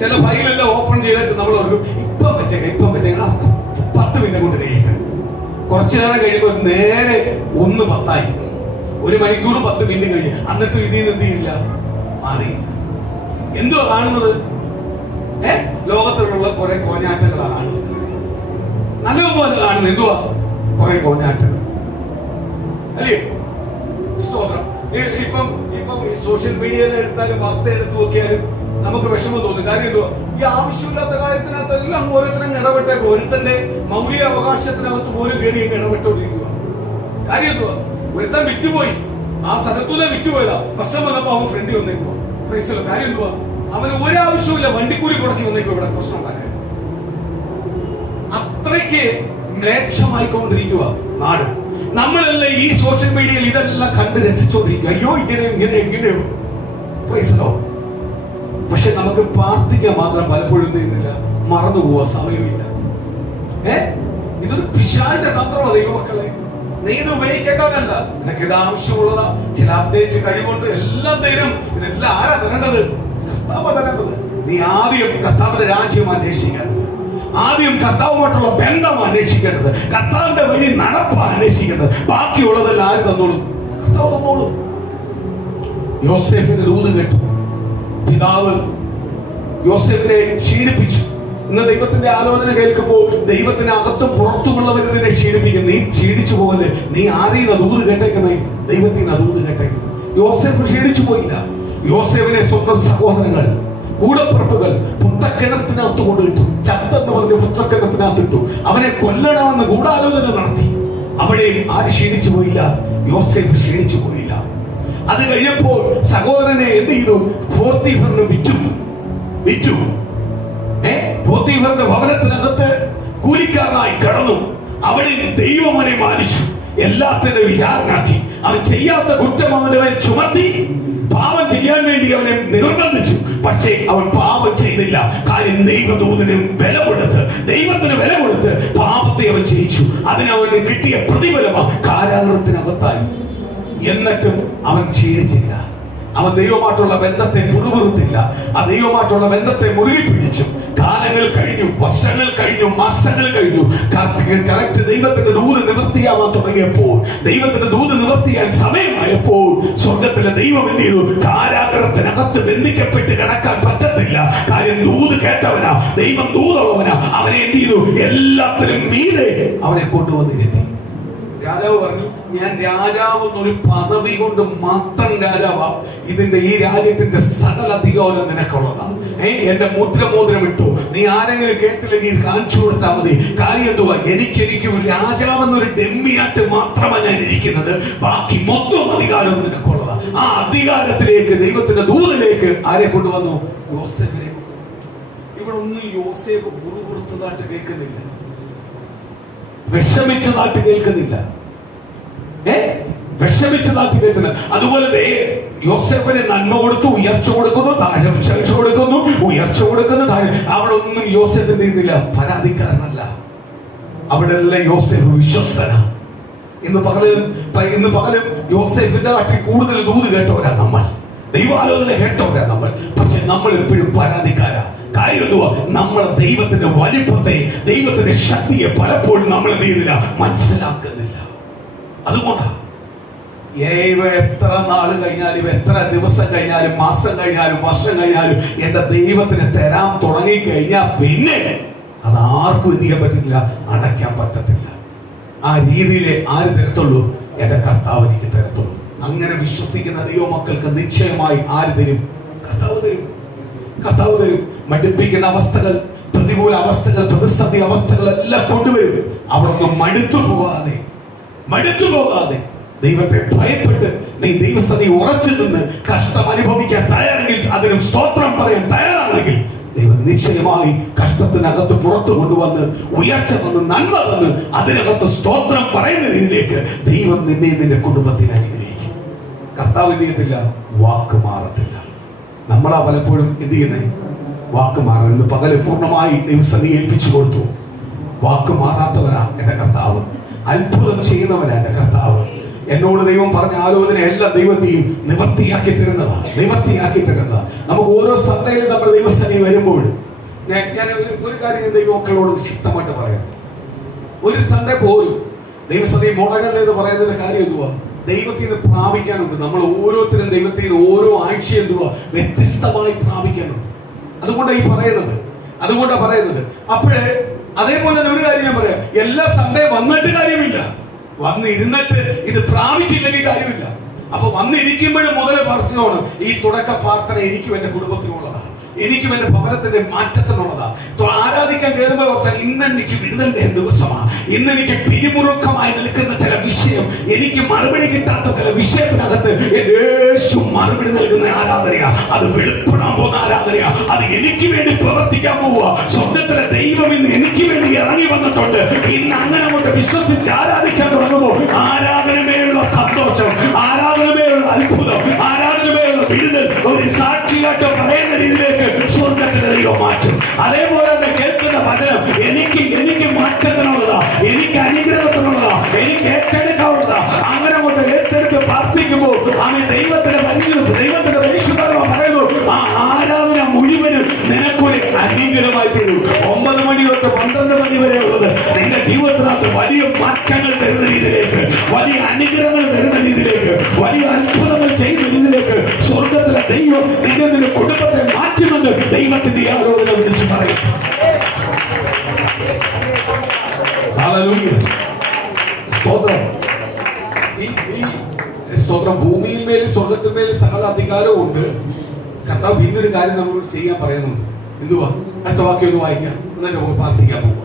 ചില ഫയലെല്ലാം ഓപ്പൺ ചെയ്തിട്ട് നമ്മൾ ഇപ്പം വെച്ചേക്കാം 10 മിനിറ്റ് കൊണ്ട് കഴിയട്ടെ. കുറച്ചു നേരം കഴിയുമ്പോൾ നേരെ 1:10 1 മണിക്കൂർ 10 മിനിറ്റ് കഴിഞ്ഞ് എന്നിട്ടും ഇതിൽ നിന്ന് എന്ത് ചെയ്യില്ല, മാറി. എന്തുവാ കാണുന്നത്? ലോകത്തിലുള്ള കുറെ കോഞ്ഞാറ്റങ്ങളാണ് കാണുന്നത്. നല്ലപോലെ കാണുന്നത് എന്തുവാ? കുറെ കോഞ്ഞാറ്റങ്ങൾ അല്ലേ? സ്തോത്രം. ഇപ്പം സോഷ്യൽ മീഡിയയിൽ എടുത്താലും വാർത്ത എടുത്ത് നോക്കിയാലും നമുക്ക് വിഷമം തോന്നും. കാര്യം എന്തുവാ? ഈ ആവശ്യമില്ലാത്ത കാര്യത്തിനകത്തെല്ലാം ഓരോരുത്തരും ഇടപെട്ടേക്ക്. ഒരുത്തന്റെ മൗലിക അവകാശത്തിനകത്ത് പോലും കയറി ഇടപെട്ടോണ്ടിരിക്കുക. കാര്യം എന്തുവാ? ഒരുത്തൻ വിറ്റുപോയി, ആ സ്ഥലത്തൂടെ വിറ്റുപോയതാ. പ്രശ്നം വന്നപ്പോ അവൻ ഫ്രണ്ടി വന്നേക്കുവാ. കാര്യം എന്തുവാ? അവന് ഒരാവശ്യമില്ല, വണ്ടിക്കൂലി മുടക്കി വന്നേക്കും ഇവിടെ പ്രശ്നം ഉണ്ടാക്കാൻ. അത്രയ്ക്ക് മ്ലേച്ഛമായിക്കൊണ്ടിരിക്കുക നാട്. നമ്മളെല്ലാം ഈ സോഷ്യൽ മീഡിയയിൽ ഇതെല്ലാം കണ്ട് രസിച്ചോണ്ടിരിക്കുക. അയ്യോ ഇങ്ങനെയോ. പക്ഷെ നമുക്ക് പ്രാർത്ഥിക്കാൻ മാത്രം പലപ്പോഴും തീരുന്നില്ല, മറന്നുപോവാ, സമയമില്ല. ഇതൊരു പിശാചിന്റെ തന്ത്രമാണ് ദൈവമക്കളെ. നീ ഇത് ഉപയോഗിക്കേണ്ടവനല്ല. നിനക്ക് ഇത് ആവശ്യമുള്ളതാ. ചില അപ്ഡേറ്റ് കഴിവുണ്ട്, എല്ലാം തരും. ഇതെല്ലാം ആരാ തരേണ്ടത്? കർത്താവ് തരേണ്ടത്. നീ ആദ്യം കർത്താവിന്റെ രാജ്യം അന്വേഷിക്കേണ്ടത്, ആദ്യം കർത്താവുമായിട്ടുള്ള ബന്ധം അന്വേഷിക്കേണ്ടത്, കർത്താവിന്റെ വഴി നടപ്പ് അന്വേഷിക്കേണ്ടത്. ബാക്കിയുള്ളതെല്ലാം ആര് തന്നോളൂ? കർത്താവ് തന്നോളൂ. യോസേഫിന്റെ ദൂത് കേട്ടു. പിതാവ് യോസേഫിനെ ക്ഷീണിപ്പിച്ചു. ഇന്ന് ദൈവത്തിന്റെ ആലോചന കേൾക്കുമ്പോൾ ദൈവത്തിന് അകത്തും പുറത്തുമുള്ളവരെ ക്ഷീണിപ്പിക്കും. നീ ക്ഷീണിച്ചു പോലെ. നീ ആരെയും ദൂത് കേട്ടേക്കുന്നേ? ദൈവത്തിന് ദൂത് കേട്ടേക്കുന്നത്. യോസേഫ് ക്ഷീണിച്ചു പോയില്ല. യോസേഫിനെ സ്വന്തം സഹോദരങ്ങൾ, കൂടപ്പിറപ്പുകൾ പുത്തക്കിണത്തിനകത്ത് കൊണ്ടിട്ടു. ചത്തെന്ന് പറഞ്ഞ് പുത്തക്കിണത്തിനകത്തിട്ടു. അവനെ കൊല്ലണമെന്ന് ഗൂഢാലോചന നടത്തി. അവിടെയും ആര് ക്ഷീണിച്ചു പോയില്ല? യോസേഫ് ക്ഷീണിച്ചു പോയില്ല. അത് കഴിഞ്ഞപ്പോൾ സഹോദരനെ എന്ത് ചെയ്തു? പോത്തിഫറിന് വിറ്റു. പോത്തിഫറിന്റെ ഭവനത്തിനകത്ത് കൂലിക്കാരനായി കടന്നു. അവിടെ ദൈവം അവനെ മാനിച്ചു, എല്ലാത്തിന്റെ വിചാരണാക്കി. അവൻ ചെയ്യാത്ത കുറ്റം അവന്റെ മേൽ ചുമത്തി, പാപം ചെയ്യാൻ വേണ്ടി അവനെ നിർബന്ധിച്ചു. പക്ഷേ അവൻ പാപം ചെയ്തില്ല. കാര്യം ദൈവത്തിന് വില കൊടുത്ത് പാപത്തെ അവൻ ജയിച്ചു. അതിനവന് കിട്ടിയ പ്രതിഫലമാണ് കാരാഗൃഹത്തിനകത്തായി. എന്നിട്ടും അവൻ ക്ഷീണിച്ചില്ല. അവൻ ദൈവമായിട്ടുള്ള ബന്ധത്തെ മുറിവുറുത്തില്ല. ആ ദൈവമായിട്ടുള്ള ബന്ധത്തെ മുറുകി പിടിച്ചു. കാലങ്ങൾ കഴിഞ്ഞു, വർഷങ്ങൾ കഴിഞ്ഞു, മാസങ്ങൾ കഴിഞ്ഞു. കറക്റ്റ് ദൈവത്തിന്റെ ദൂത് നിവർത്തിയാവാൻ തുടങ്ങിയപ്പോൾ, ദൈവത്തിന്റെ ദൂത് നിവർത്തിയാൻ സമയമായപ്പോൾ സ്വർഗത്തിലെ ദൈവം എന്ത് ചെയ്തു? കാരാഗൃഹത്തിനകത്ത് ബന്ധിക്കപ്പെട്ട് കിടക്കാൻ പറ്റത്തില്ല. കാര്യം ദൂത് കേട്ടവനാ, ദൈവം ദൂതുള്ളവനാ. അവനെ എന്ത് ചെയ്തു? എല്ലാത്തിനും മീതെ അവനെ കൊണ്ടുവന്നിരുത്തി. രാജാവ് പറഞ്ഞു, ഞാൻ രാജാവ് എന്നൊരു പദവി കൊണ്ട് മാത്രം രാജാവാ. ഈ രാജ്യത്തിന്റെ സകല അധികാരം നിനക്കുള്ളതാ. എന്റെ മോതിരം ഇട്ടു. നീ ആരെങ്കിലും കേട്ടില്ലെങ്കിൽ ഇത് കാണിച്ചു കൊടുത്താൽ മതി. കാര്യം എന്തുവാ? എനിക്ക് രാജാവെന്നൊരു ഡെമ്മിയായിട്ട് മാത്രമാണ് ഞാൻ ഇരിക്കുന്നത്. ബാക്കി മൊത്തം അധികാരം നിനക്കുള്ളതാ. ആ അധികാരത്തിലേക്ക്, ദൈവത്തിന്റെ ദൂതിലേക്ക് ആരെ കൊണ്ടുവന്നു? യോസേഫിനെ. ഇവിടെ ഒന്നും യോസേഫ് പുറത്തുതായിട്ട് കേൾക്കുന്നില്ല, വിഷമിച്ചതായിട്ട് കേൾക്കുന്നില്ല. വിഷമിച്ചതാക്കി കേൾക്കുന്നത്. അതുപോലെ യോസേഫിന് നന്മ കൊടുത്തു, ഉയർച്ച കൊടുക്കുന്നു, ഉയർച്ച കൊടുക്കുന്നു, താഴെ. അവിടെ ഒന്നും യോസേഫ് എന്ത് ചെയ്യുന്നില്ല? പരാതിക്കാരനല്ല. അവിടെ എല്ലാം യോസേഫ് വിശ്വസ്തനാ. ഇന്ന് പകലും യോസേഫിന്റെ കാട്ടി കൂടുതൽ ദൂത് കേട്ടവരാ നമ്മൾ, ദൈവാലോചന കേട്ടവരാ നമ്മൾ. പക്ഷെ നമ്മൾ എപ്പോഴും പരാതിക്കാരാ. കാര്യം എന്തുവാ? നമ്മൾ ദൈവത്തിന്റെ വലിപ്പത്തെ, ദൈവത്തിന്റെ ശക്തിയെ പലപ്പോഴും നമ്മൾ എന്ത് ചെയ്യുന്നില്ല? മനസ്സിലാക്കുന്നില്ല. അതുകൊണ്ടാണ് എത്ര നാള് കഴിഞ്ഞാലും, എത്ര ദിവസം കഴിഞ്ഞാലും, മാസം കഴിഞ്ഞാലും, വർഷം കഴിഞ്ഞാലും എന്റെ ദൈവത്തിന് തരാൻ തുടങ്ങി കഴിഞ്ഞാൽ പിന്നെ അത് ആർക്കും എന്ത് ചെയ്യാൻ പറ്റത്തില്ല? അടയ്ക്കാൻ പറ്റത്തില്ല. ആ രീതിയിലെ ആര് തരത്തുള്ളൂ? എന്റെ കർത്താവ് എനിക്ക് തരത്തുള്ളൂ. അങ്ങനെ വിശ്വസിക്കുന്ന ദൈവമക്കൾക്ക് നിശ്ചയമായി ആര് തരും? കർത്താവ് തരും. മടുപ്പിക്കുന്ന അവസ്ഥകൾ, പ്രതികൂല അവസ്ഥകൾ, പ്രതിസന്ധി അവസ്ഥകൾ എല്ലാം കൊണ്ടുവരും. അവിടൊന്നും മടുത്തു പോകാതെ ദൈവത്തെ ഭയപ്പെട്ട് നീ ദൈവസ്ഥിതി ഉറച്ചു നിന്ന് കഷ്ടം അനുഭവിക്കാൻ തയ്യാറെങ്കിൽ, അതിനും സ്തോത്രം പറയാൻ തയ്യാറാണെങ്കിൽ, ദൈവം നിശ്ചയമായി കഷ്ടത്തിനകത്ത് പുറത്തു കൊണ്ടുവന്ന് ഉയർച്ച വന്ന് നന്മ വന്ന് അതിനകത്ത് സ്തോത്രം പറയുന്ന രീതിയിലേക്ക് ദൈവം നിന്റെ കുടുംബത്തെ അനുഗ്രഹിക്കും. കർത്താവ് എന്ത് ചെയ്യത്തില്ല? വാക്ക് മാറത്തില്ല. നമ്മളാ പലപ്പോഴും എന്ത് ചെയ്യുന്നത്? വാക്ക് മാറുന്നത്. പകല് പൂർണ്ണമായി ദൈവസ്ഥിതി ഏൽപ്പിച്ചു കൊടുത്തു. വാക്ക് മാറാത്തവനാ എന്റെ കർത്താവ്. അത്ഭുതം ചെയ്യുന്നവനാ എന്റെ കർത്താവ്. എന്നോട് ദൈവം പറഞ്ഞ ആലോചന എല്ലാം ദൈവത്തെയും നിവർത്തിയാക്കി തരുന്നതാ. നമുക്ക് ഓരോ സന്ധ്യയിലും നമ്മുടെ ദൈവസ്ഥിതി വരുമ്പോൾ ഞാൻ ഒരു കാര്യം ദൈവമക്കളോട് ശക്തമായിട്ട് പറയാം. ഒരു സൺഡേ പോലും ദൈവസ്ഥിതി മുടങ്ങല്ലേ എന്ന് പറയുന്നതിന്റെ കാര്യം എന്തുവാ? ദൈവത്തിൽ നിന്ന് പ്രാപിക്കാനുണ്ട്. നമ്മൾ ഓരോരുത്തരും ദൈവത്തിൽ നിന്ന് ഓരോ ആഴ്ച എന്തുവാ? വ്യത്യസ്തമായി പ്രാപിക്കാനുണ്ട്. അതുകൊണ്ടാണ് പറയുന്നത്. അപ്പോഴേ അതേപോലെ തന്നെ ഒരു കാര്യം ഞാൻ പറയാം, എല്ലാ സൺഡേ വന്നിട്ട് കാര്യമില്ല, വന്നിരുന്നിട്ട് ഇത് പ്രാപിച്ചില്ലെങ്കിൽ കാര്യമില്ല. അപ്പൊ വന്നിരിക്കുമ്പോഴും മുതലേ പറഞ്ഞോണം, ഈ തുടക്ക പ്രാർത്ഥന എനിക്കും എന്റെ കുടുംബത്തിനുള്ളതാണ്. എനിക്കും എന്റെ ഭവനത്തിന്റെ മാറ്റത്തിനുള്ളതാ. ആരാധിക്കാൻ കയറുമ്പോൾ ഓർത്താൽ ഇന്ന് എനിക്ക് വിടുതലിന്റെ ദിവസമാണ്. ഇന്ന് എനിക്ക് പിരിമുറുക്കമായി നിൽക്കുന്ന ചില വിഷയം, എനിക്ക് മറുപടി കിട്ടാത്ത ചില വിഷയത്തിനകത്ത് യേശു മറുപടി നൽകുന്ന ആരാധനയാ. അത് വെളിപ്പെടാൻ പോകുന്ന ആരാധനയാ. അത് എനിക്ക് വേണ്ടി പ്രവർത്തിക്കാൻ പോവുക. സ്വർഗ്ഗത്തിലെ ദൈവം ഇന്ന് എനിക്ക് വേണ്ടി ഇറങ്ങി വന്നിട്ടുണ്ട്. ഇന്ന് അങ്ങനെ അങ്ങോട്ട് വിശ്വസിച്ച് ആരാധിക്കാൻ തുടങ്ങുമ്പോൾ ആരാധനമേലുള്ള സന്തോഷം, ആരാധനമേലുള്ള അത്ഭുതം, ആരാധനമേലുള്ള വിടുതൽ ഒരു സാക്ഷിയായിട്ട് പറയുന്ന രീതിയിലേക്ക് സ്വർഗ്ഗത്തിന്റെ ദൈവം മാറ്റും. അതേപോലെ തന്നെ കേൾക്കുന്ന വചനം എനിക്ക് മാറ്റത്തിനുള്ളതാ, എനിക്ക് അനുഗ്രഹത്തിനുള്ളതാ, എനിക്ക് ഏറ്റെടുക്കാനുള്ളതാ. അങ്ങനെ കൊണ്ട് ഏറ്റെടുത്ത് പ്രാർത്ഥിക്കുമ്പോൾ അവൻ ദൈവത്തിന്റെ പരിശുദ്ധാത്മാവ് പറയുന്നു, ആ ആരാധന മുഴുവനും നിനക്കൊരു അനുഗ്രഹമായി തീരും. 9 മണി തൊട്ട് 12 മണി വരെ ഉള്ളത് നിന്റെ ജീവിതത്തിനകത്ത് വലിയ മാറ്റങ്ങൾ തരുന്ന രീതിയിലേക്ക്, വലിയ അനുഗ്രഹങ്ങൾ തരുന്ന രീതിയിലേക്ക്, വലിയ അത്ഭുതങ്ങൾ ചെയ്യുന്ന രീതിയിലേക്ക് സ്വർഗ്ഗത്തിലെ ദൈവം നിന്റെ കുടുംബത്തെ മാറ്റുമെന്ന് ദൈവത്തിന്റെ ആലോചന വിളിച്ചു പറയും. സ്തോത്രം. സ്തോത്രം. ഭൂമിയിൽ മേലും സ്വർഗത്തിന്മേലും സകല അധികാരവും ഉണ്ട്. കർത്താവ് പിന്നൊരു കാര്യം നമ്മളോട് ചെയ്യാൻ പറയുന്നുണ്ട്. എന്തുവാ? അടുത്ത വാക്യം ഒന്ന് വായിക്കാം, എന്നിട്ട് നമ്മൾ പ്രാർത്ഥിക്കാൻ പോവാം.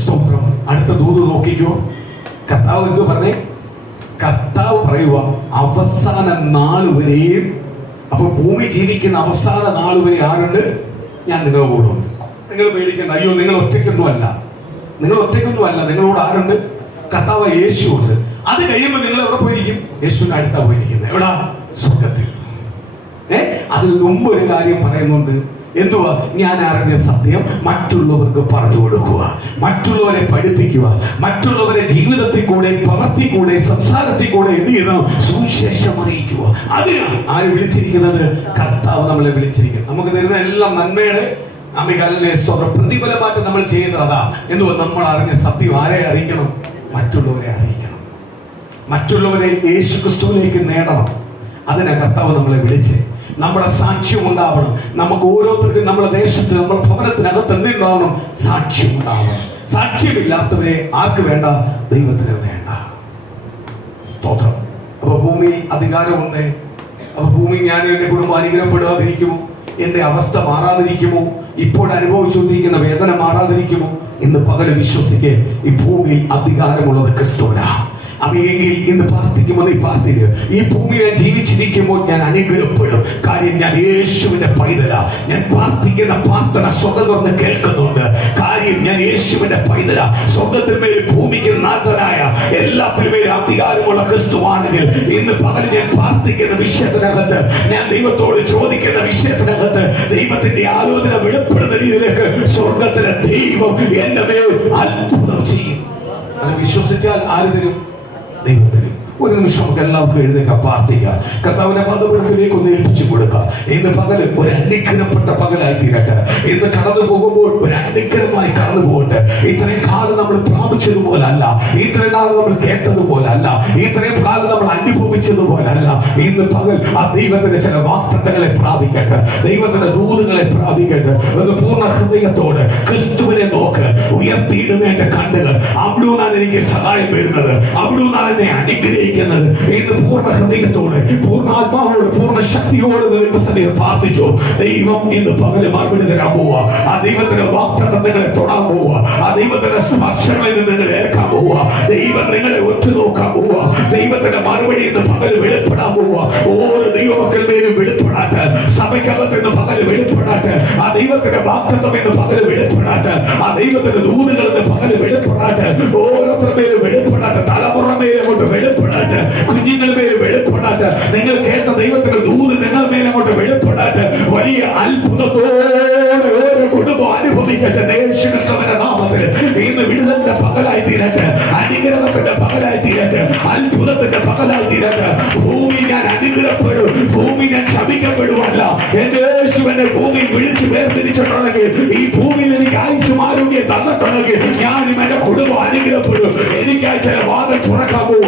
സ്തോത്രം. അടുത്ത ദൂത് നോക്കിക്കോ. കർത്താവ് എന്തു പറഞ്ഞേ? കർത്താവ് പറയുക അവസാന നാൾ വരെയും. അപ്പൊ ഭൂമി ജീവിക്കുന്ന അവസാന നാൾ വരെ ആരുണ്ട്? ഞാൻ നിങ്ങളുടെ കൂടെ ഉണ്ട്. നിങ്ങൾ പേടിക്കണ്ട. അയ്യോ നിങ്ങൾ ഒറ്റയ്ക്കൊന്നും അല്ല, നിങ്ങളോട് ആരുണ്ട്? കർത്താവ് യേശു ഉണ്ട്. അത് കഴിയുമ്പോൾ നിങ്ങൾ എവിടെ പോയിരിക്കും? യേശുവിന്റെ അടുത്താ പോയിരിക്കുന്നത്. എവിടാ? സ്വർഗത്തിൽ. അതിന് മുമ്പ് ഒരു കാര്യം പറയുന്നുണ്ട്. എന്തുവാ? ഞാൻ അറിഞ്ഞ സത്യം മറ്റുള്ളവർക്ക് പറഞ്ഞു കൊടുക്കുക, മറ്റുള്ളവരെ പഠിപ്പിക്കുക, മറ്റുള്ളവരെ ജീവിതത്തിൽ കൂടെ, പ്രവൃത്തി കൂടെ, സംസാരത്തിൽ കൂടെ എന്ത് ചെയ്യണം? സുവിശേഷം അറിയിക്കുക. അതിനാണ് ആര് വിളിച്ചിരിക്കുന്നത്? കർത്താവ് നമ്മളെ വിളിച്ചിരിക്കുന്നത്. നമുക്ക് തരുന്ന എല്ലാം നന്മയുടെ പ്രതിഫലമായിട്ട് നമ്മൾ ചെയ്യുന്നത് അതാ. എന്തുവാ? നമ്മൾ അറിഞ്ഞ സത്യം ആരെ അറിയിക്കണം? മറ്റുള്ളവരെ അറിയിക്കണം. മറ്റുള്ളവരെ യേശു ക്രിസ്തുവിലേക്ക് നേടണം. അതിനാ കർത്താവ് നമ്മളെ വിളിച്ച്. നമ്മുടെ സാക്ഷ്യം ഉണ്ടാവണം. നമുക്ക് ഓരോരുത്തർക്കും നമ്മുടെ ദേശത്ത്, നമ്മുടെ ഭവനത്തിനകത്ത് എന്തുണ്ടാവണം? സാക്ഷ്യം ഉണ്ടാവണം. സാക്ഷ്യമില്ലാത്തവരെ ആർക്ക് വേണ്ട? ദൈവത്തിന് വേണ്ട. സ്തോത്രം. അപ്പൊ ഭൂമിയിൽ അധികാരമുണ്ട്. അപ്പൊ ഭൂമി ഞാൻ എന്റെ കുടുംബം അനുഗ്രഹപ്പെടാതിരിക്കുമോ? എന്റെ അവസ്ഥ മാറാതിരിക്കുമോ? ഇപ്പോൾ അനുഭവിച്ചുകൊണ്ടിരിക്കുന്ന വേദന മാറാതിരിക്കുമോ? ഇന്ന് പകല് വിശ്വസിക്കെ ഈ ഭൂമിയിൽ അധികാരമുള്ളത് ക്രിസ്തുവിനാ. അമേങ്കിൽ ഇന്ന് പ്രാർത്ഥിക്കുമ്പോൾ നീ പ്രാർത്ഥിക്കുക. ഈ ഭൂമിയിൽ ജീവിച്ചിരിക്കുമ്പോൾ ഞാൻ അനുഗ്രഹപ്പെടും. കാര്യം ഞാൻ യേശുവിന്റെ പൈതലാ. ഞാൻ പ്രാർത്ഥിക്കുന്ന പ്രാർത്ഥന സ്വർഗ്ഗം തുറന്ന് കേൾക്കുന്നുണ്ട്. കാര്യം ഞാൻ യേശുവിന്റെ പൈതലാ. സ്വർഗ്ഗത്തിന്മേൽ ഭൂമിക്ക് നാഥനായ എല്ലാത്തിനുമേൽ അധികാരമുള്ള ക്രിസ്തുവാണെങ്കിൽ ഇന്ന് പകൽ ഞാൻ പ്രാർത്ഥിക്കുന്ന വിഷയത്തിനകത്ത്, ഞാൻ ദൈവത്തോട് ചോദിക്കുന്ന വിഷയത്തിനകത്ത് ദൈവത്തിന്റെ ആലോചന വെളിപ്പെടുന്ന രീതിയിലേക്ക് സ്വർഗ്ഗത്തിലെ ദൈവം എന്റെ മേൽ അത്ഭുതം ചെയ്യും. അത് വിശ്വസിച്ചാൽ ആര് തരും? ദൈവം തരും. ഒരു നിമിഷം നമുക്ക് എല്ലാവർക്കും എഴുന്നേൽക്കാം, പ്രാർത്ഥിക്കാം. കർത്താവിന്റെ പാദപീഠത്തിലേക്ക് ഒന്ന് ഏൽപ്പിച്ചു കൊടുക്കാം. ഇന്ന് പകല് ഒരു അനുഗ്രഹപ്പെട്ട പകലായി തീരട്ടെ. ഇന്ന് കടന്നു പോകുമ്പോൾ ഒരു അനുഗ്രഹമായി കടന്നു പോകട്ടെ. ഇത്രയും കാലം നമ്മൾ പ്രാപിച്ചതുപോലല്ല, ഇത്രയും കാലം നമ്മൾ കേട്ടതുപോലല്ല, ഇത്രയും കാലം നമ്മൾ അനുഭവിച്ചതുപോലല്ല. ഇന്ന് പകൽ ആ ദൈവത്തിന്റെ ചില വാഗ്ദത്തങ്ങളെ പ്രാപിക്കട്ടെ, ദൈവത്തിന്റെ ദൂതുകളെ പ്രാപിക്കട്ടെ. ഒരു പൂർണ്ണ ഹൃദയത്തോട് ക്രിസ്തുവിനെ നോക്ക്. ഉയർത്തിയിടുന്ന എന്റെ കണ്ണുകൾ അവിടുന്നാണ് എനിക്ക് സഹായം വരുന്നത്, അവിടുന്നാണ് എന്നെ അനുഗ്രഹിക്കുന്നത്. ഇന്ന് പൂർണ്ണ ഹൃദയത്തോടെ, പൂർണ്ണ ആത്മാവോട്, പൂർണ്ണ ശക്തിയോട് പ്രാർത്ഥിച്ചു. ദൈവം ഇന്ന് പകല് മറുപടി തരാൻ പോവുക. ആ ദൈവത്തിന്റെ വാഗ്ദത്തം നിങ്ങളെ തൊടാൻ പോവുക. ആ ദൈവത്തിന്റെ സ്പർശങ്ങളിൽ നിന്ന് നിങ്ങളെ ഏൽക്കാൻ പോവുക. ദൈവം നിങ്ങളെ ഒറ്റുനോക്കാൻ പോവുക. ദൈവത്തിന്റെ മറുപടി ഇന്ന് പകല് വെളിപ്പെടാൻ പോവുക. ഓരോ ദൈവമക്കളുടെയും വെളിപ്പെടാട്ട്, സഭയ്ക്കകത്ത് ഇന്ന് പകല് വെളിപ്പെടാട്ട്, ആ ദൈവത്തിന്റെ വാഗ്ദത്തം ഇന്ന് പകല് വെളിപ്പെടാട്ട്, ആ ദൈവത്തിന്റെ ദൂതുകൾ ഇന്ന് പകല് വെളിപ്പെടാട്ട്, ഓരോരുത്തരുടെ പേര് വെളിപ്പെടാട്ട്, തലമുറ മേലെ കൊണ്ട് വെളിപ്പെടാട്ട്, കുഞ്ഞുങ്ങളുടെ പേര് വെളിപ്പെടാട്ട്, നിങ്ങൾ കേട്ട ദൈവത്തിന്റെ ദൂത് നിങ്ങളുടെ മേലെ കൊണ്ട് വെളിപ്പെടാട്ട്, വലിയ അത്ഭുതത്തോടെ ഓരോ കുടുംബം അനുഭവിക്കട്ടെ. യേശുക്രിസ്തുവിന്റെ നാമത്തിൽ ഇന്ന് വിടുതലിന്റെ പകലായി തീരട്ടെ, അനുഗ്രഹത്തിന്റെ പകലായി തീരട്ടെ, അത്ഭുതത്തിന്റെ പകലായി തീരട്ടെ. ഭൂമി ഞാൻ അനുഗ്രഹപ്പെടും, ഭൂമി ഞാൻ ശപിക്കപ്പെടുവല്ല. എന്റെ യേശുവിനെ ഭൂമി വിളിച്ചു വേർതിരിച്ചിട്ടുണ്ടെങ്കിൽ, ഈ ഭൂമിയിൽ എനിക്ക് ആയുസ്സും ആരോഗ്യം തന്നിട്ടുണ്ടെങ്കിൽ ഞാനും എന്റെ കുടുംബം അനുഗ്രഹപ്പെടും. എനിക്കായി ചില വാദം തുറക്കാൻ പോകും.